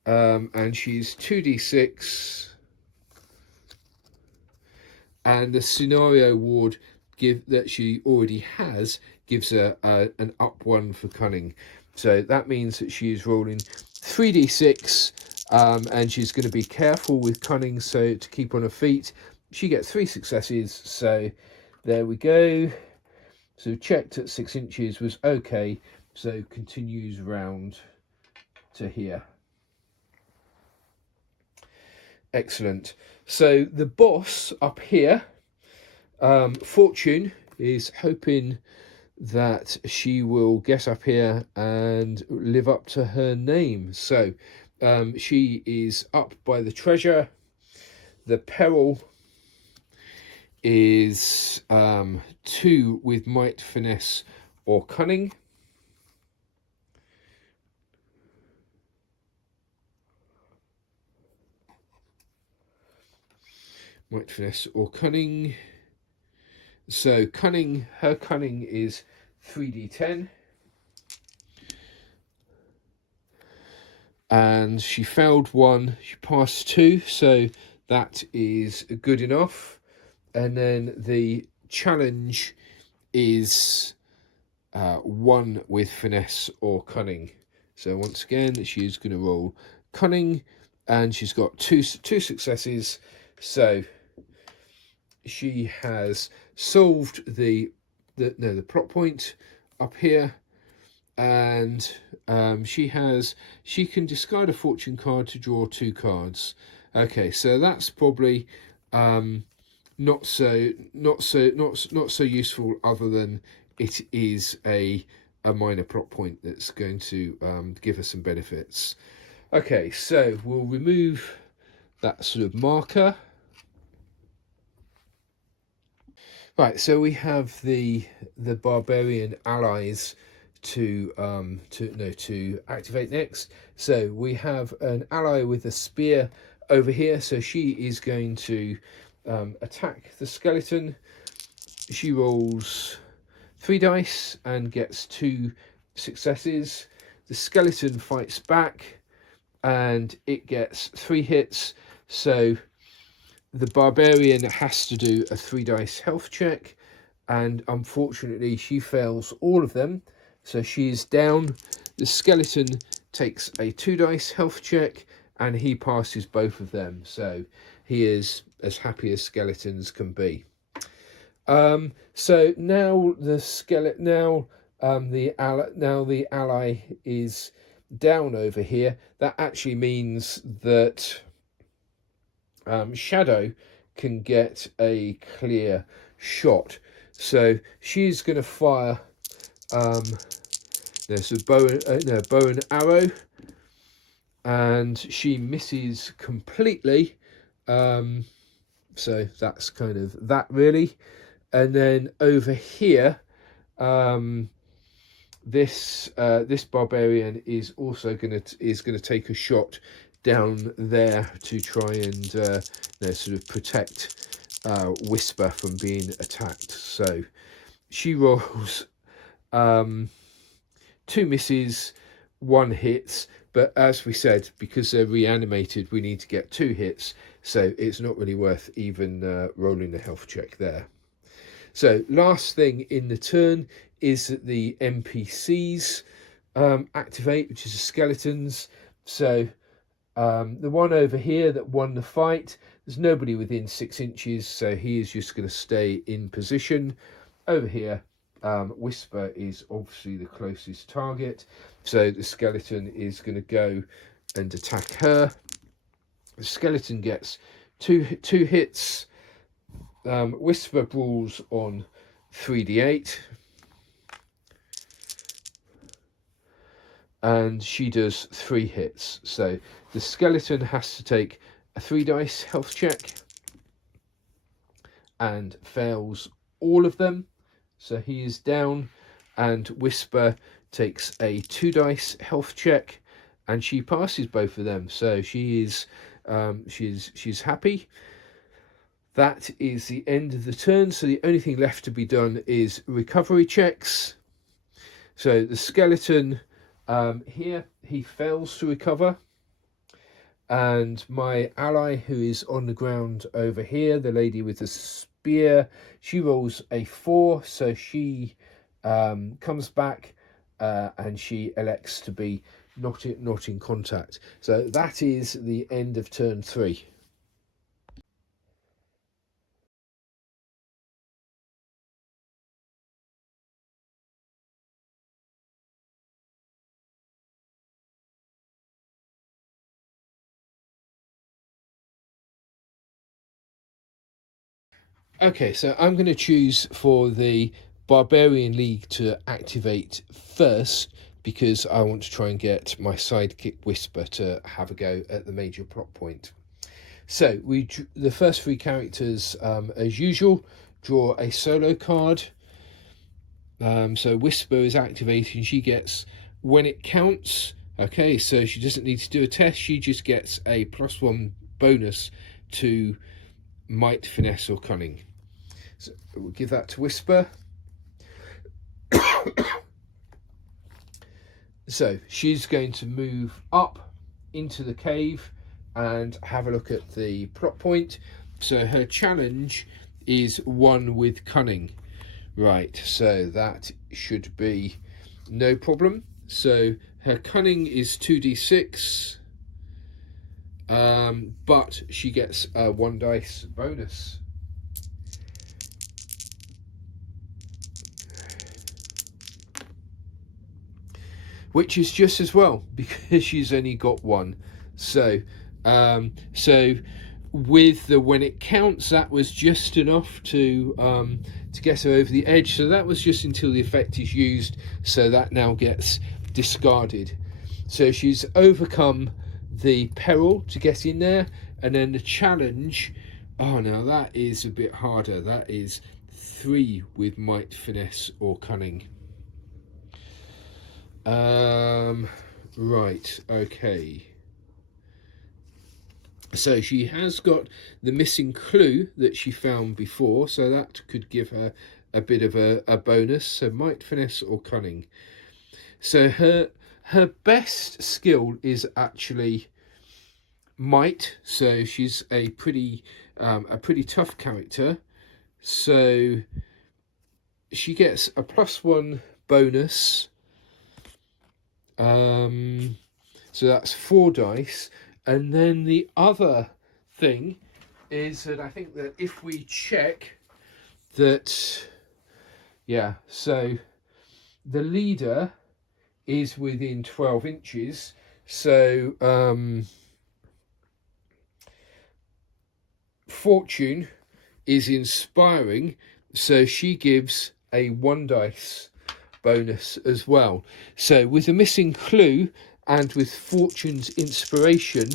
And she's 2d6. And the scenario ward that she already has gives her an up 1 for cunning. So that means that she is rolling 3d6, and she's going to be careful with cunning, so to keep on her feet. She gets 3 successes, so there we go. So checked at 6 inches was okay, so continues round to here. Excellent. So the boss up here, Fortune, is hoping that she will get up here and live up to her name. So she is up by the treasure. The peril is 2 with might, finesse, or cunning. Might, finesse, or cunning. So cunning, her cunning is 3d10. And she failed 1, she passed 2, so that is good enough. And then the challenge is 1 with finesse or cunning. So once again, she's going to roll cunning, and she's got two successes. So she has solved the plot point up here, and she can discard a fortune card to draw 2 cards. Okay, so that's probably not so useful, other than it is a minor plot point that's going to give us some benefits. Okay, so we'll remove that sort of marker. Right, so we have the barbarian allies to activate next. So we have an ally with a spear over here, so she is going to attack the skeleton. She rolls 3 dice and gets 2 successes. The skeleton fights back and it gets 3 hits, so the barbarian has to do a 3 dice health check, and unfortunately she fails all of them, so she is down. The skeleton takes a 2 dice health check and he passes both of them, so he is as happy as skeletons can be. So now the ally is down over here. That actually means that Shadow can get a clear shot, so she's going to fire there's a bow and arrow, and she misses completely, so that's kind of that really. And then over here, this barbarian is also going to take a shot down there to try and sort of protect Whisper from being attacked. So she rolls 2 misses, 1 hits, but as we said, because they're reanimated, we need to get 2 hits, so it's not really worth even rolling the health check there. So last thing in the turn is that the NPCs activate, which is the skeletons. So the one over here that won the fight, there's nobody within 6 inches, so he is just going to stay in position. Over here, Whisper is obviously the closest target, so the skeleton is going to go and attack her. The skeleton gets two hits. Whisper brawls on 3d8, and she does 3 hits, so the skeleton has to take a 3 dice health check and fails all of them, so he is down. And Whisper takes a 2 dice health check and she passes both of them, so she is she's happy. That is the end of the turn, so the only thing left to be done is recovery checks. So the skeleton here, he fails to recover, and my ally who is on the ground over here, the lady with the spear, she rolls a 4, so she comes back and she elects to be not in contact. So that is the end of turn 3. Okay, so I'm going to choose for the Barbarian League to activate first, because I want to try and get my sidekick Whisper to have a go at the major plot point. So the first 3 characters, as usual, draw a solo card. So Whisper is activating. She gets, when it counts, okay, so she doesn't need to do a test. She just gets a +1 bonus to might, finesse, or cunning. So we'll give that to Whisper. So she's going to move up into the cave and have a look at the plot point. So her challenge is 1 with cunning. Right, so that should be no problem. So her cunning is 2d6, but she gets a 1 dice bonus. which is just as well because she's only got one. So so with the when it counts, that was just enough to get her over the edge. So that was just until the effect is used, so that now gets discarded. So she's overcome the peril to get in there, and then the challenge, oh, now that is a bit harder. That is 3 with might, finesse or cunning. Right, okay. So she has got the missing clue that she found before, so that could give her a bit of a bonus. So might, finesse or cunning. So her best skill is actually might, so she's a pretty tough character. So she gets a +1 bonus. So that's 4 dice. And then the other thing is that I think that if we check that, yeah, so the leader is within 12 inches. So fortune is inspiring, so she gives a 1 dice bonus as well. So with a missing clue and with fortune's inspiration,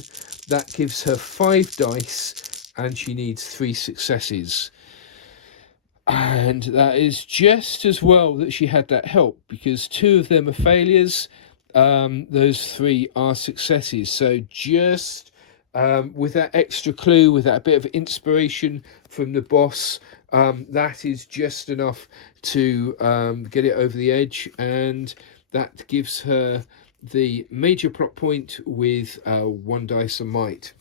that gives her 5 dice, and she needs 3 successes. And that is just as well that she had that help, because 2 of them are failures, those 3 are successes. So just with that extra clue, with that bit of inspiration from the boss, that is just enough to get it over the edge, and that gives her the major plot point with 1 dice of might.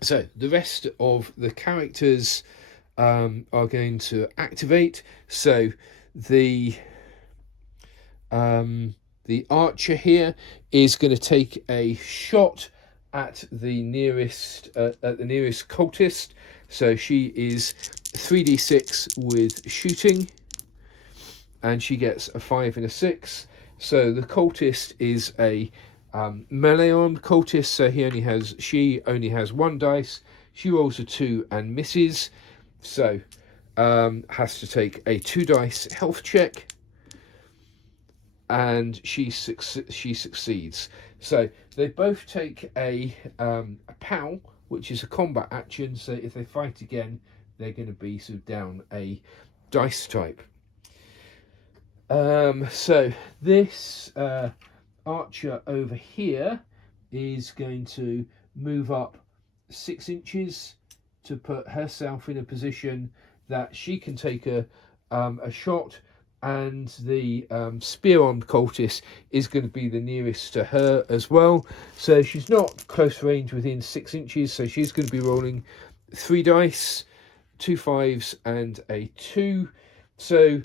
So the rest of the characters are going to activate. So the archer here is going to take a shot at the nearest cultist. So she is 3d6 with shooting, and she gets a 5 and a 6. So the cultist is a melee armed cultist, so she only has 1 dice. She rolls a 2 and misses, so has to take a 2 dice health check, and she succeeds. So they both take a POW, which is a combat action. So if they fight again, they're going to be sort of down a dice type. So this archer over here is going to move up 6 inches to put herself in a position that she can take a shot, and the spear-armed cultist is going to be the nearest to her as well. So she's not close range within 6 inches, so she's going to be rolling 3 dice, 2 5s and a 2. So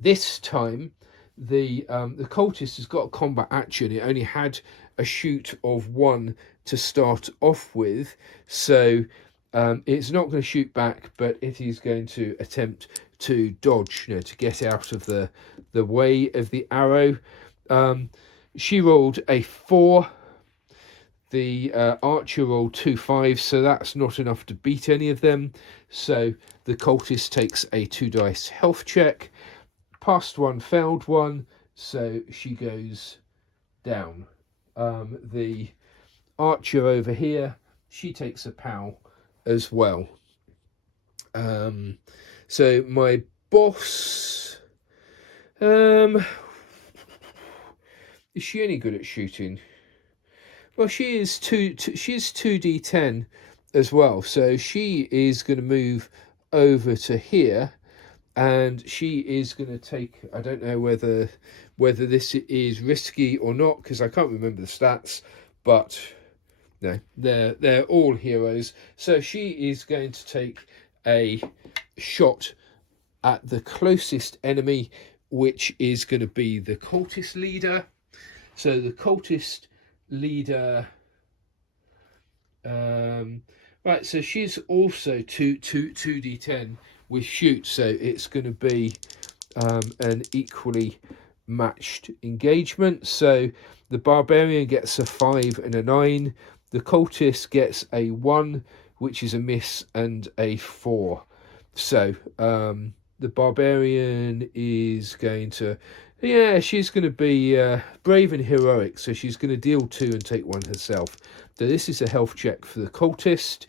this time the cultist has got a combat action. It only had a shoot of 1 to start off with, so it's not going to shoot back, but it is going to attempt to dodge, to get out of the way of the arrow. She rolled a 4. The archer rolled 2 5s, so that's not enough to beat any of them. So the cultist takes a 2 dice health check. Passed 1, failed 1, so she goes down. The archer over here, she takes a POW as well. So my boss, is she any good at shooting? Well, she is she's 2d10 as well, so she is going to move over to here, and she is going to take, I don't know whether this is risky or not, because I can't remember the stats, but no, they're all heroes. So she is going to take a shot at the closest enemy, which is going to be the cultist leader. So the cultist leader, right, so she's also 2d10 with shoot, so it's going to be an equally matched engagement. So the Barbarian gets a 5 and a 9. The Cultist gets a 1, which is a miss, and a 4. So the Barbarian is going to, yeah, she's going to be brave and heroic. So she's going to deal 2 and take 1 herself. So this is a health check for the Cultist,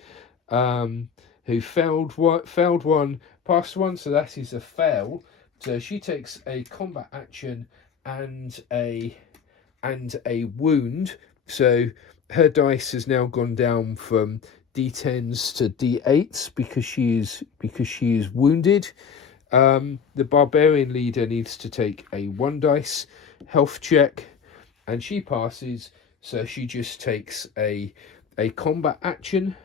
who failed one, passed 1. So that is a fail. So she takes a combat action and a wound. So her dice has now gone down from D10s to D8s because she is wounded. The Barbarian leader needs to take a 1 dice health check, and she passes. So she just takes a combat action.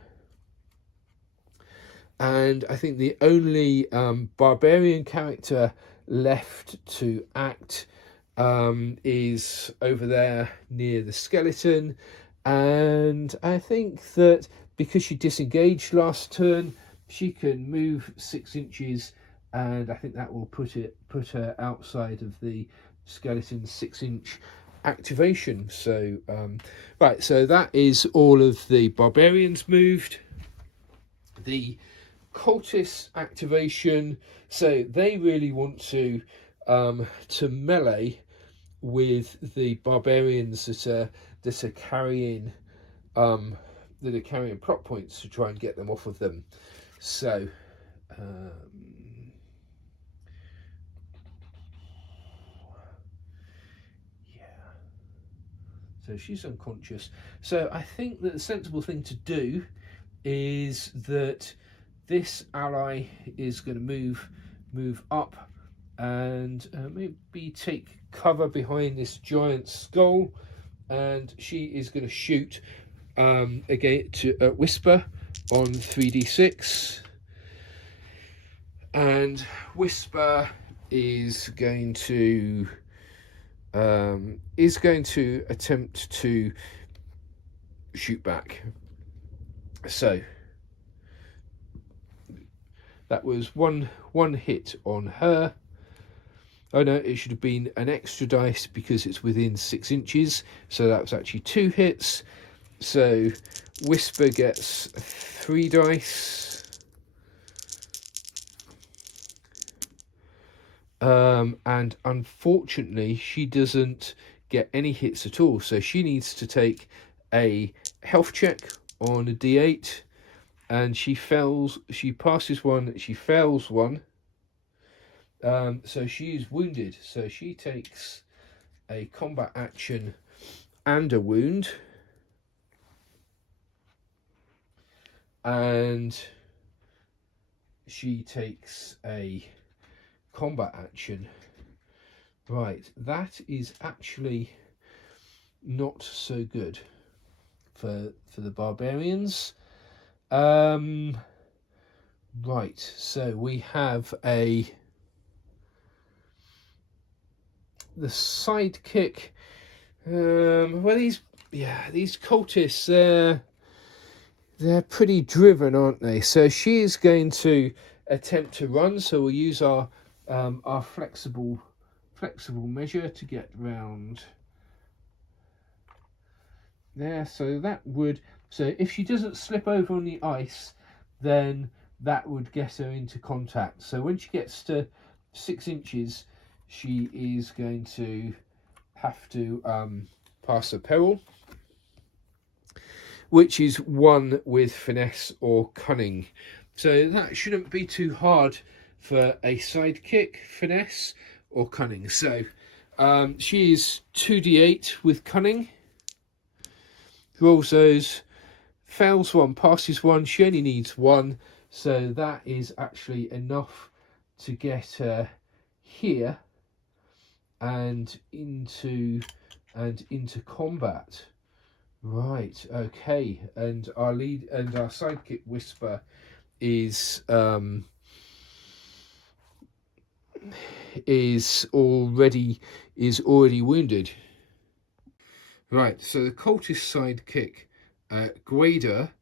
And I think the only Barbarian character left to act is over there near the skeleton. And I think that because she disengaged last turn, she can move 6 inches, and I think that will put her outside of the skeleton's 6-inch activation. So right, so that is all of the Barbarians moved. The Cultist activation, so they really want to melee with the Barbarians that are carrying plot points to try and get them off of them. So yeah, so she's unconscious. So I think that the sensible thing to do is that this ally is going to move up and maybe take cover behind this giant skull, and she is going to shoot again to Whisper on 3d6, and Whisper is going to attempt to shoot back. So that was one hit on her. Oh no, it should have been an extra dice because it's within 6 inches. So that was actually 2 hits. So Whisper gets 3 dice. And unfortunately, she doesn't get any hits at all. So she needs to take a health check on a D8. And she passes 1, she fails 1. So she is wounded. So she takes a combat action and a wound. And she takes a combat action. Right, that is actually not so good for the Barbarians. Right, so we have the sidekick. Well, these cultists, they're pretty driven, aren't they? So she is going to attempt to run. So we'll use our flexible measure to get round there. So that would, so if she doesn't slip over on the ice, then that would get her into contact. So when she gets to 6 inches, she is going to have to pass a peril, which is 1 with finesse or cunning. So that shouldn't be too hard for a sidekick, finesse or cunning. So she is 2d8 with cunning. Rolls those, fails 1, passes 1. She only needs 1, so that is actually enough to get her here and into combat. Right, okay, and our sidekick Whisper is already wounded. Right, so the cultist sidekick Guaida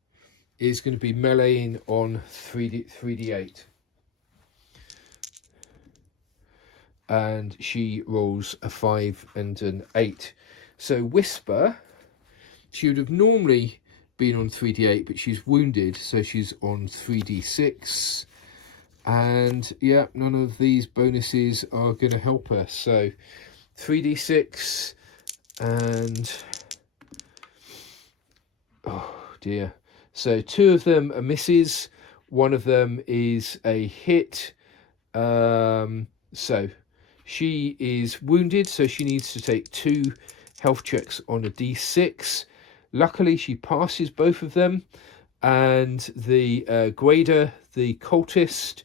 is going to be meleeing on 3d8. and she rolls a 5 and an 8. So Whisper, she would have normally been on 3d8, but she's wounded, so she's on 3d6. And yeah, none of these bonuses are going to help her. So 3d6 and oh dear. So 2 of them are misses, 1 of them is a hit. So she is wounded, so she needs to take 2 health checks on a d6. Luckily, she passes both of them. And the Grader, the cultist,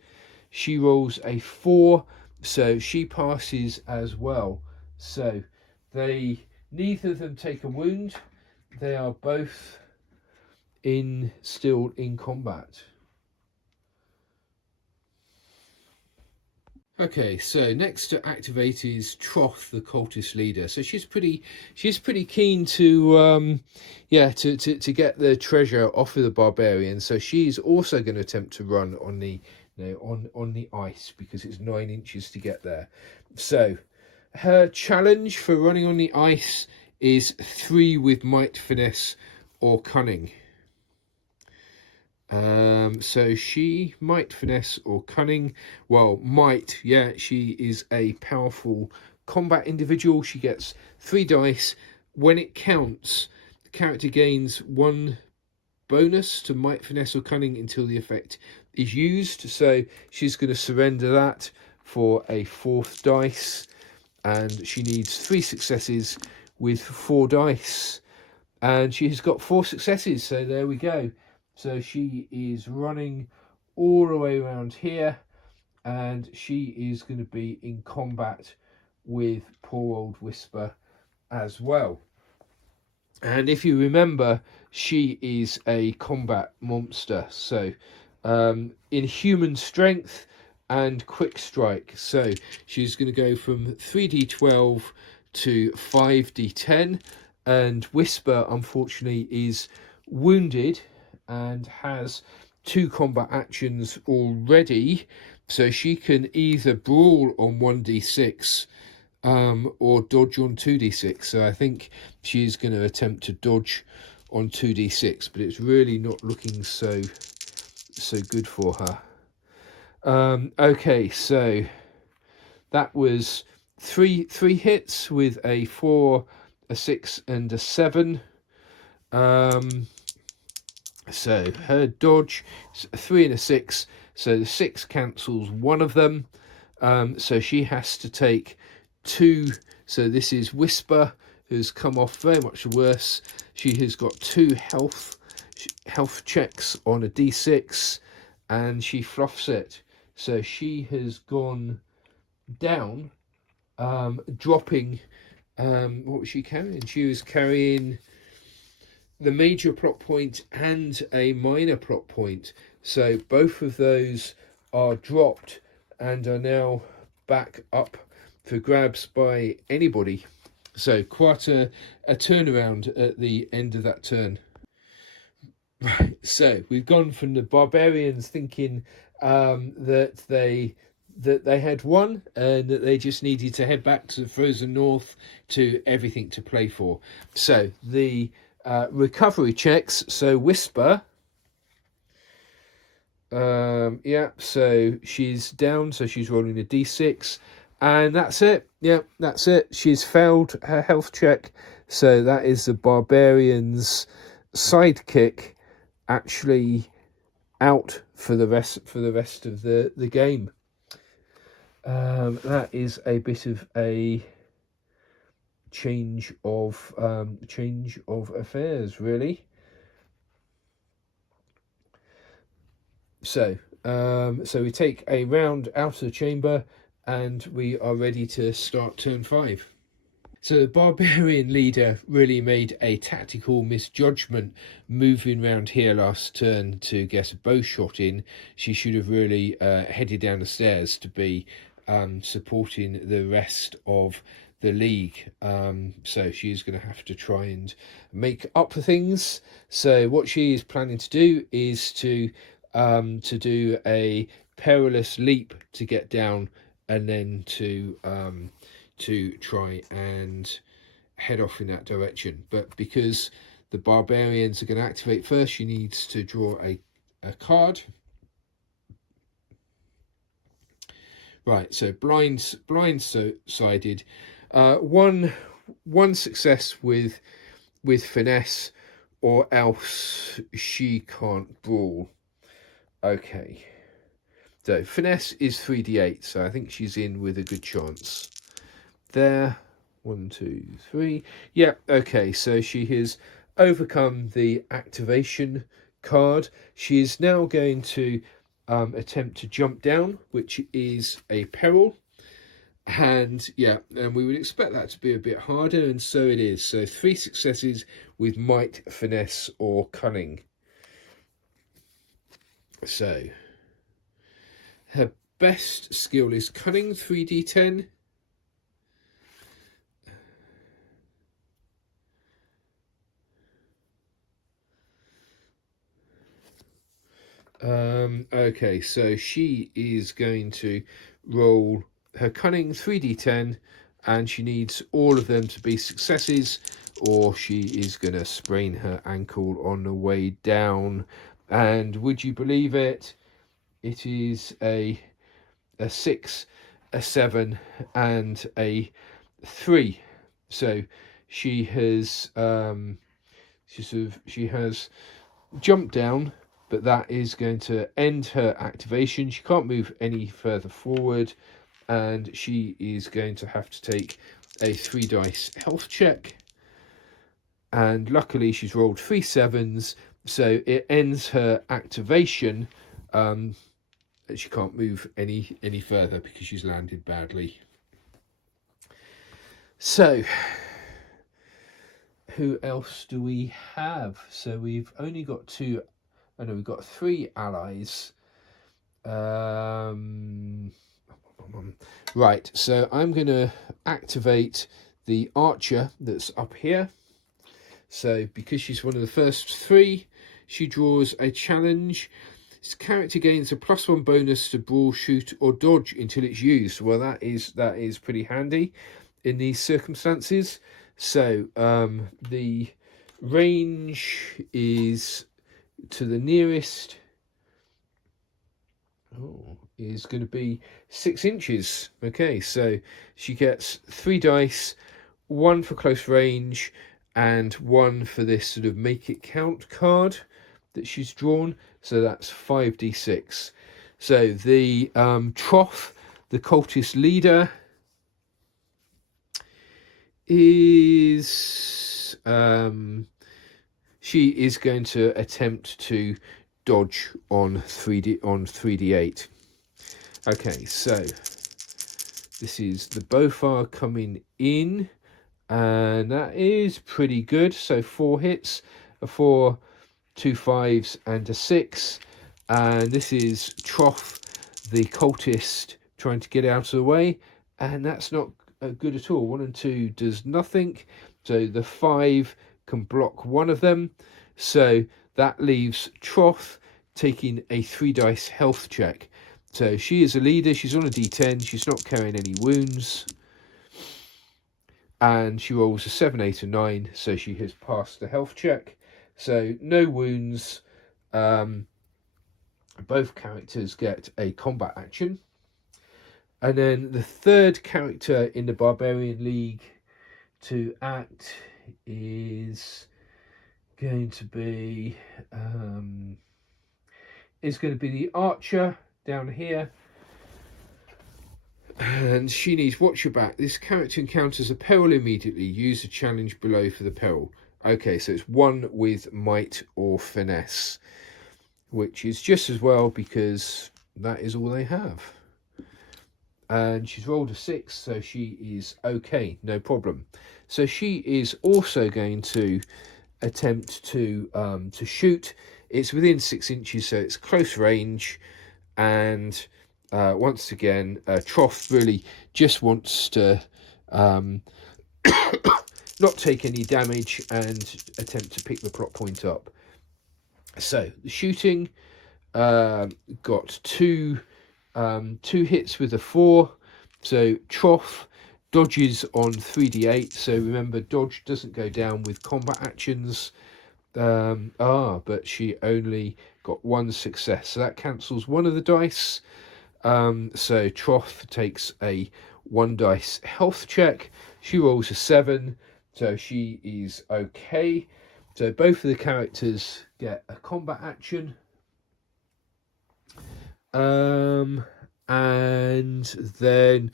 she rolls a 4, so she passes as well. So neither of them take a wound. They are both still in combat. Okay, so next to activate is Troth, the cultist leader. So she's pretty keen to to get the treasure off of the barbarians. So she's also going to attempt to run on the on the ice, because it's 9 inches to get there. So her challenge for running on the ice is 3 with might, finesse, or cunning. So she might, finesse, or cunning. Well, might, yeah, she is a powerful combat individual. She gets 3 dice. When it counts, the character gains 1 bonus to might, finesse, or cunning until the effect is used. So she's going to surrender that for a 4th dice, and she needs 3 successes with 4 dice, and she has got 4 successes. So there we go. So she is running all the way around here, and she is going to be in combat with poor old Whisper as well. And if you remember, she is a combat monster, so in human strength and quick strike. So she's going to go from 3d12 to 5d10, and Whisper unfortunately is wounded and has 2 combat actions already, so she can either brawl on 1d6 or dodge on 2d6. So I think she's going to attempt to dodge on 2d6, but it's really not looking so good for her. Okay, so that was three hits with a 4, a 6, and a 7. So her dodge is a 3 and a 6, so the 6 cancels 1 of them. So she has to take 2. So this is Whisper, who's come off very much worse. She has got 2 health checks on a d6, and she fluffs it. So she has gone down, dropping. What was she carrying? She was carrying the major plot point and a minor plot point. So both of those are dropped and are now back up for grabs by anybody. So quite a turnaround at the end of that turn. Right, so we've gone from the barbarians thinking that they had won and that they just needed to head back to the frozen north, to everything to play for. So the recovery checks. So Whisper, so she's down, so she's rolling a d6, and that's it. That's it. She's failed her health check, so that is the barbarian's sidekick actually out for the rest of the game. That is a bit of a change of affairs, really. So we take a round out of the chamber, and we are ready to start turn 5. So the barbarian leader really made a tactical misjudgment moving around here last turn to get a bow shot in. She should have really headed down the stairs to be supporting the rest of the league. So she's going to have to try and make up for things. So what she is planning to do is to do a perilous leap to get down and then to try and head off in that direction. But because the barbarians are going to activate first, she needs to draw a card. Right, so blindsided. One success with finesse, or else she can't brawl. Okay, so finesse is 3d8, so I think she's in with a good chance. There, 1, 2, 3. Yeah, okay, so she has overcome the activation card. She is now going to attempt to jump down, which is a peril. And yeah, and we would expect that to be a bit harder, and so it is. So 3 successes with might, finesse, or cunning. So her best skill is cunning, 3d10. Okay, so she is going to roll her cunning 3d10, and she needs all of them to be successes, or she is going to sprain her ankle on the way down. And would you believe it? It is a 6, a 7, and a 3. So she has she has jumped down, but that is going to end her activation. She can't move any further forward, and she is going to have to take a 3 dice health check. And luckily she's rolled 3 7s, so it ends her activation. She can't move any further because she's landed badly. So who else do we have? So we've only got 2. I know we've got 3 allies. Right, so I'm going to activate the archer that's up here. So because she's one of the first 3, she draws a challenge. This character gains a +1 bonus to brawl, shoot, or dodge until it's used. Well, that is pretty handy in these circumstances. So the range is to the nearest is going to be 6 inches. Okay, so she gets 3 dice, 1 for close range and 1 for this sort of make it count card that she's drawn. So that's 5d6. So the Trough, the cultist leader, is she is going to attempt to dodge on 3d8. Okay, so this is the Bofar coming in, and that is pretty good. So 4 hits, a 4, 2 5s, and a 6. And this is Trough, the cultist, trying to get out of the way, and that's not good at all. 1 and 2 does nothing, so the 5 can block 1 of them. So that leaves Trough taking a 3 dice health check. So she is a leader, she's on a d10, she's not carrying any wounds, and she rolls a 7, 8 and 9, so she has passed the health check. So no wounds. Both characters get a combat action. And then the third character in the Barbarian League to act is going to be the archer down here. And she needs watch your back. This character encounters a peril immediately. Use the challenge below for the peril. Okay, so it's 1 with might or finesse, which is just as well because that is all they have. And she's rolled a 6, so she is okay, no problem. So she is also going to attempt to shoot. It's within 6 inches, so it's close range. And once again, Trough really just wants to not take any damage and attempt to pick the plot point up. So the shooting got 2 hits with a 4, So Trough dodges on 3d8. So remember, dodge doesn't go down with combat actions. But she only got one success, so that cancels one of the dice. So Trough takes a 1 dice health check. She rolls a 7, so she is okay. So both of the characters get a combat action. And then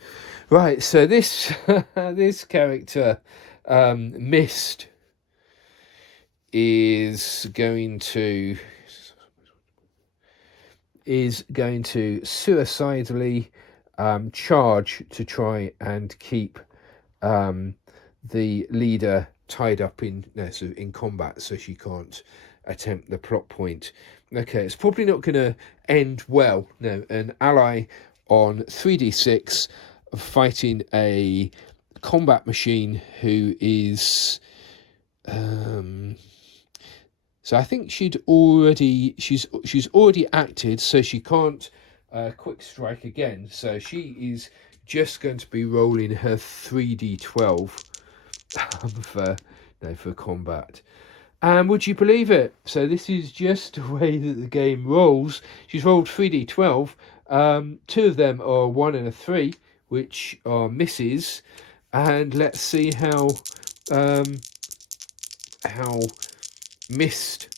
right, so this this character, Mist, is going to suicidally charge to try and keep the leader tied up in combat, so she can't attempt the plot point. Okay, it's probably not going to end well. No, an ally on 3d6 fighting a combat machine who is so I think she's already acted, so she can't quick strike again. So she is just going to be rolling her 3d12 for combat. And would you believe it? So this is just the way that the game rolls. She's rolled 3d12. 2 of them are a 1 and a 3, which are misses. And let's see how Mist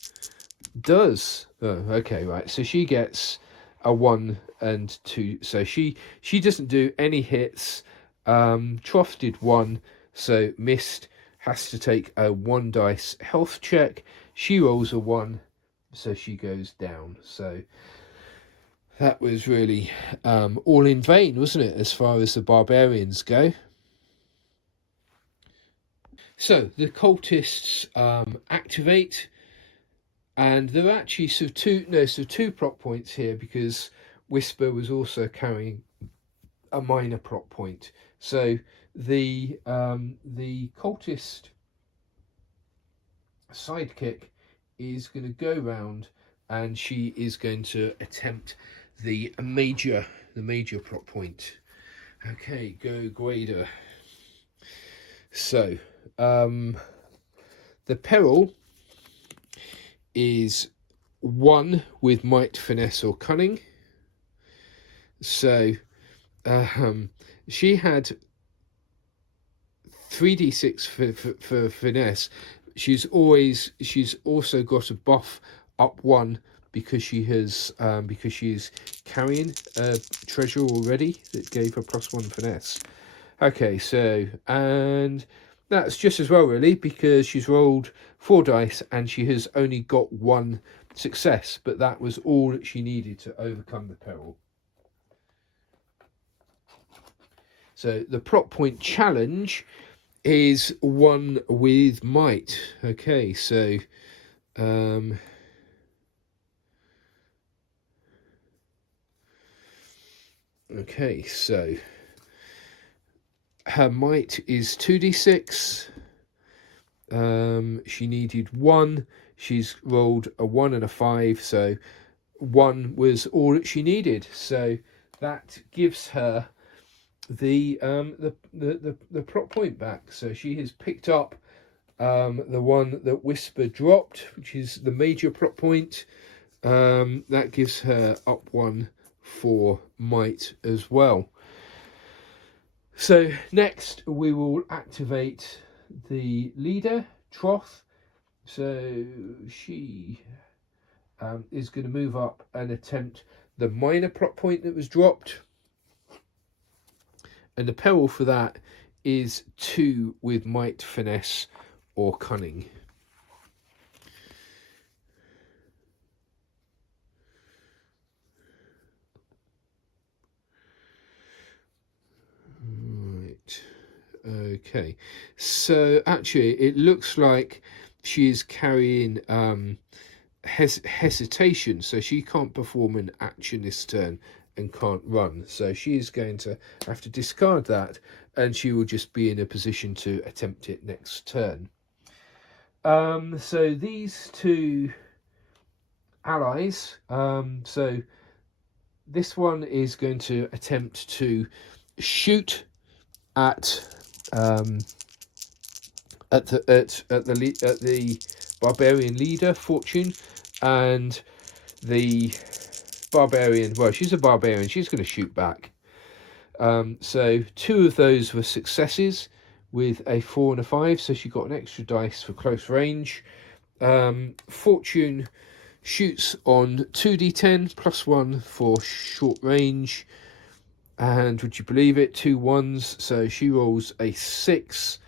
does. Okay, right. So she gets a 1 and 2. So she doesn't do any hits. Trough did 1. So Mist has to take a 1 dice health check. She rolls a 1, so she goes down. So that was really all in vain, wasn't it, as far as the Barbarians go? So the Cultists activate, and there are actually two plot points here, because Whisper was also carrying a minor plot point. So the Cultist sidekick is going to go round, and she is going to attempt the major plot point. Okay, go Guada. So the peril is 1 with might, finesse, or cunning. So she had 3d6 for finesse. She's also got a buff up 1 because she is carrying a treasure already that gave her +1 finesse. Okay, so, and that's just as well really, because she's rolled 4 dice and she has only got 1 success, but that was all that she needed to overcome the peril. So the plot point challenge is 1 with might. Okay, so okay, so her might is 2d6. She needed 1. She's rolled a 1 and a 5, so 1 was all that she needed. So that gives her the plot point back. So she has picked up the one that Whisper dropped, which is the major plot point. That gives her up 1 for might as well. So next we will activate the leader, Trough. So she is going to move up and attempt the minor plot point that was dropped. And the peril for that is 2 with might, finesse, or cunning. Right. Okay. So actually, it looks like she is carrying hesitation, so she can't perform an action this turn and can't run. So she is going to have to discard that, and she will just be in a position to attempt it next turn. So these 2 allies, so this one is going to attempt to shoot at the barbarian leader, Fortune, and the barbarian. Well, she's a barbarian. She's going to shoot back. So 2 of those were successes with a 4 and a 5. So she got an extra dice for close range. Fortune shoots on 2d10 plus 1 for short range. And would you believe it, 2 1s, so she rolls a 6.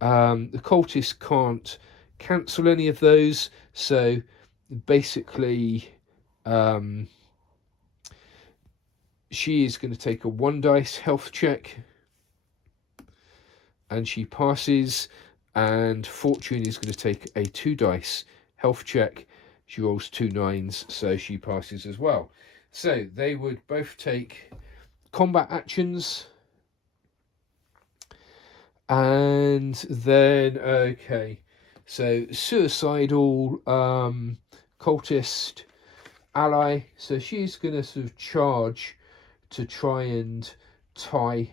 The cultist can't cancel any of those, so basically she is going to take a 1 dice health check, and she passes, and Fortune is going to take a 2 dice health check. She rolls 2 9s, so she passes as well. So they would both take combat actions, and then okay, so suicidal cultist ally, so she's gonna sort of charge to try and tie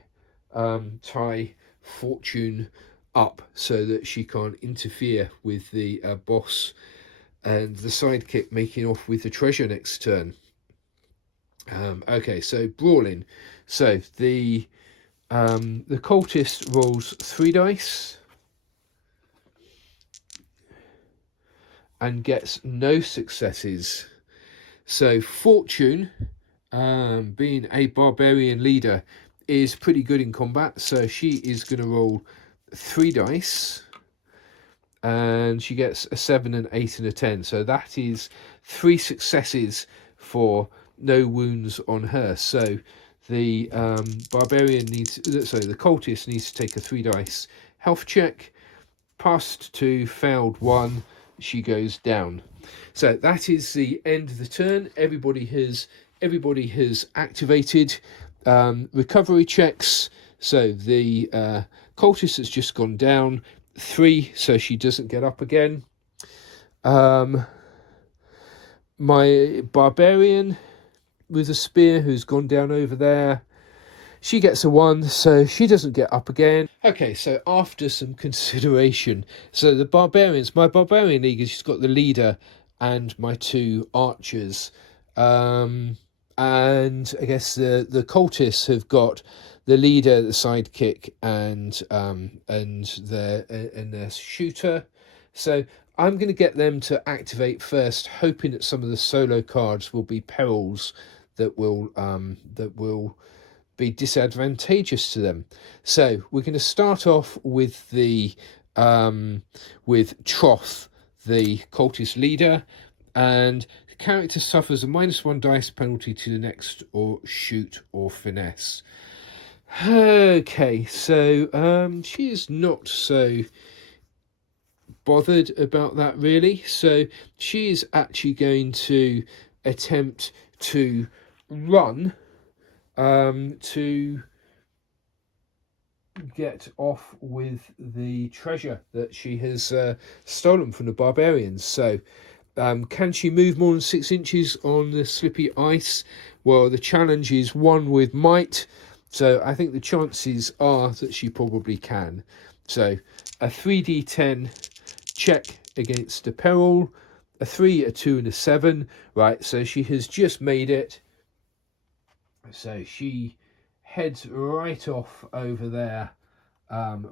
Fortune up so that she can't interfere with the boss and the sidekick making off with the treasure next turn. Okay, so brawling. So the cultist rolls 3 dice and gets no successes. So Fortune, being a barbarian leader, is pretty good in combat. So she is going to roll 3 dice, and she gets a 7, an 8, and a 10. So that is 3 successes for no wounds on her. So the the cultist needs to take a 3 dice health check. Passed 2, failed 1, she goes down. So that is the end of the turn. Everybody has activated recovery checks. So the cultist has just gone down 3, so she doesn't get up again. My barbarian with a spear, who's gone down over there, she gets a 1, so she doesn't get up again. Okay, so after some consideration, so the barbarians, my barbarian league has just got the leader and my 2 archers, and I guess the cultists have got the leader, the sidekick, and their shooter. So I'm going to get them to activate first, hoping that some of the solo cards will be perils that will be disadvantageous to them. So we're going to start off with the with Troth, the cultist leader, and the character suffers a -1 dice penalty to the next or shoot or finesse. Okay, so she is not so bothered about that really. So she is actually going to attempt to run to get off with the treasure that she has stolen from the barbarians. So can she move more than 6 inches on the slippy ice? Well, the challenge is 1 with might, so I think the chances are that she probably can. So a 3d10 check against a peril, a 3, a 2, and a 7. Right, so she has just made it. So she heads right off over there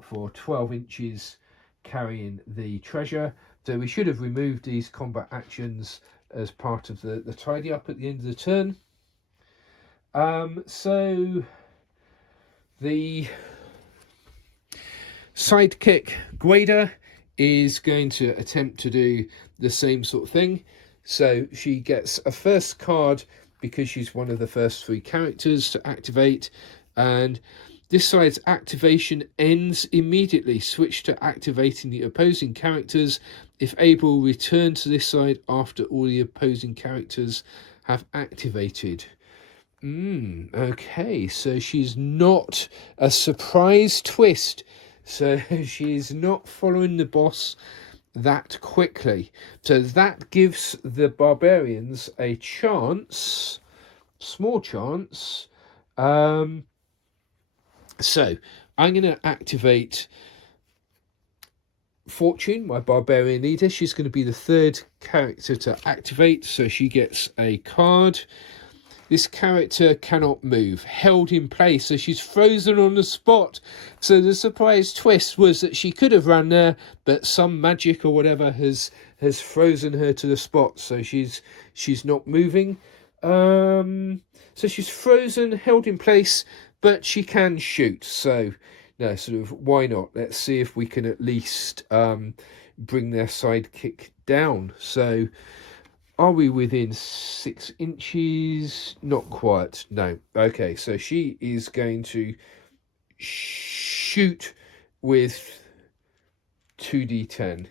for 12 inches, carrying the treasure. So we should have removed these combat actions as part of the tidy up at the end of the turn. So the sidekick Grader is going to attempt to do the same sort of thing. So she gets a first card because she's one of the first 3 characters to activate, and this side's activation ends immediately. Switch to activating the opposing characters. If able, return to this side after all the opposing characters have activated. Okay, so she's not a surprise twist. So she's not following the boss that quickly. So that gives the barbarians a chance, small chance, So I'm going to activate Fortune, my Barbarian leader. She's going to be the third character to activate, so she gets a card. This character cannot move, held in place, so she's frozen on the spot. So the surprise twist was that she could have run there, but some magic or whatever has frozen her to the spot, so she's not moving. So she's frozen, held in place, but she can shoot. So no, sort of, why not? Let's see if we can at least bring their sidekick down. So are we within 6 inches? Not quite. No. Okay, so she is going to shoot with 2d10.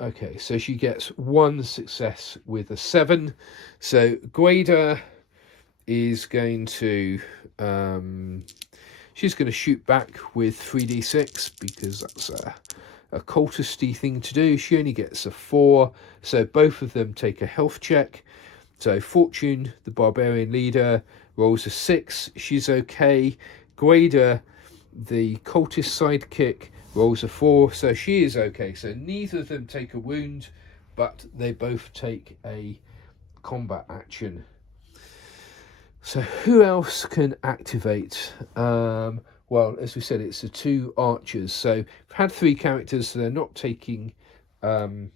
Okay, so she gets 1 success with a 7. So Gueda is going to she's going to shoot back with 3d6 because that's a cultisty thing to do. She only gets a 4, so both of them take a health check. So Fortune, the Barbarian leader, rolls a 6. She's okay. Gueda, the cultist sidekick, rolls a 4, so she is okay. So neither of them take a wound, but they both take a combat action. So who else can activate? Well, as we said, it's the 2 archers. So we've had 3 characters, so they're not taking they're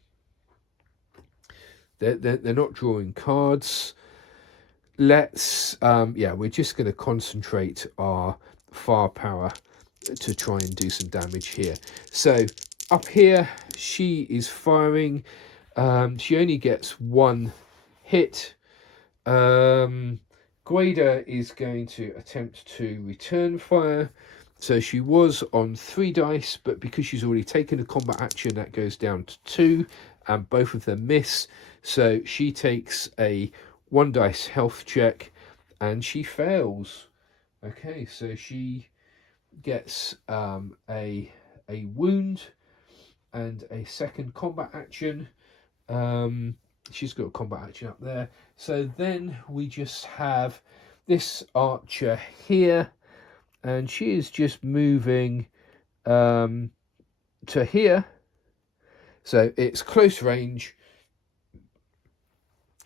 not drawing cards. Let's we're just going to concentrate our firepower to try and do some damage here. So up here, she is firing. She only gets 1 hit. Gueda is going to attempt to return fire. So she was on 3 dice, but because she's already taken a combat action, that goes down to 2, and both of them miss. So she takes a 1 dice health check, and she fails. Okay, so she gets a wound and a second combat action. She's got a combat action up there. So then we just have this archer here, and she is just moving to here. So it's close range.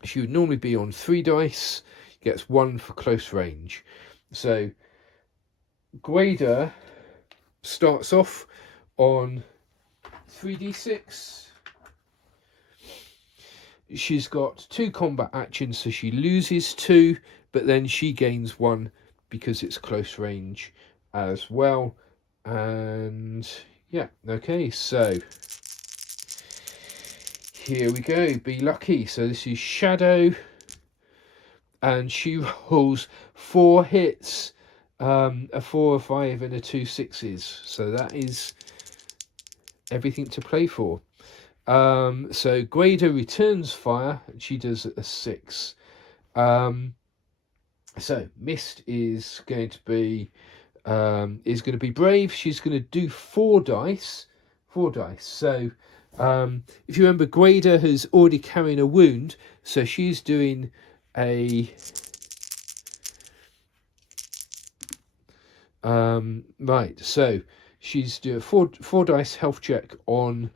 She would normally be on 3 dice, gets 1 for close range. So Gueda starts off on 3d6. She's got 2 combat actions, so she loses 2, but then she gains 1 because it's close range as well. And yeah, okay, so here we go. Be lucky. So this is Shadow, and she rolls 4 hits, a 4, a 5, and a 2 6s. So that is everything to play for. So Gueda returns fire, and she does a 6. So Mist is going to be brave. She's going to do 4 dice. 4 dice. So if you remember, Gueda has already carrying a wound, so she's doing a right. So she's doing a 4 dice health check on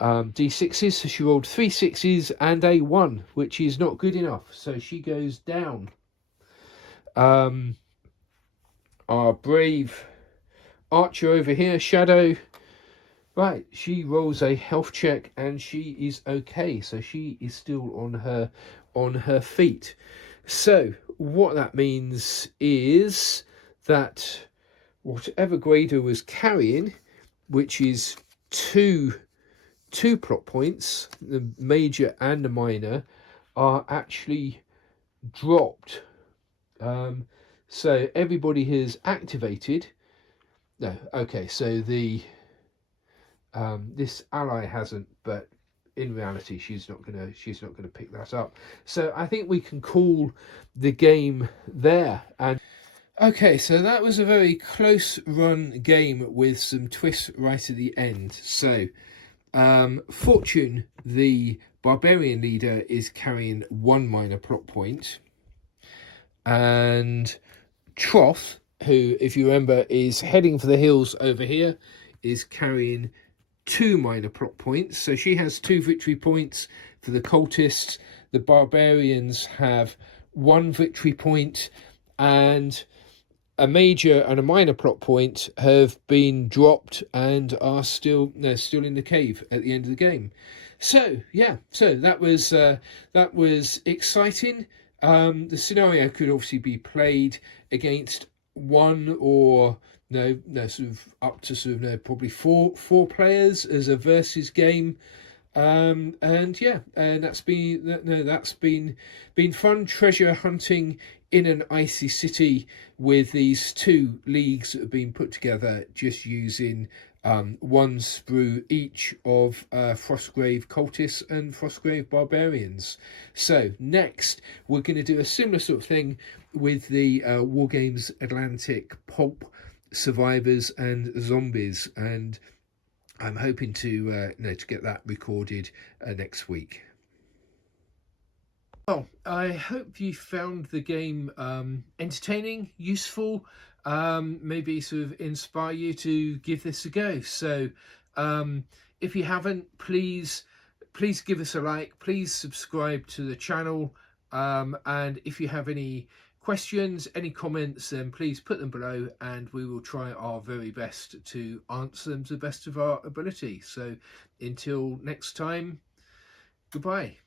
d6s. So she rolled 3 6s and a 1, which is not good enough. So she goes down. Our brave archer over here, Shadow. Right, she rolls a health check and she is okay. So she is still on her feet. So what that means is that whatever Gueda was carrying, which is two plot points, the major and the minor, are actually dropped. So everybody has activated. No, okay. So the this ally hasn't, but in reality, she's not gonna pick that up. So I think we can call the game there. And okay, so that was a very close run game with some twists right at the end. So Fortune, the Barbarian leader is carrying 1 minor plot point, and Troth, who, if you remember, is heading for the hills over here, is carrying 2 minor plot points. So she has 2 victory points for the Cultists. The Barbarians have 1 victory point, and a major and a minor plot point have been dropped and are still in the cave at the end of the game. So yeah, so that was exciting. The scenario could obviously be played against 1 or sort of up to sort of probably four players as a versus game. And yeah, and that's been fun treasure hunting in an icy city with these 2 leagues that have been put together just using 1 sprue each of Frostgrave Cultists and Frostgrave Barbarians. So next we're going to do a similar sort of thing with the Wargames Atlantic Pulp Survivors and Zombies, and I'm hoping to get that recorded next week. Well, I hope you found the game entertaining, useful, maybe sort of inspire you to give this a go. So if you haven't, please give us a like, please subscribe to the channel, and if you have any questions, any comments, then please put them below and we will try our very best to answer them to the best of our ability. So until next time, goodbye.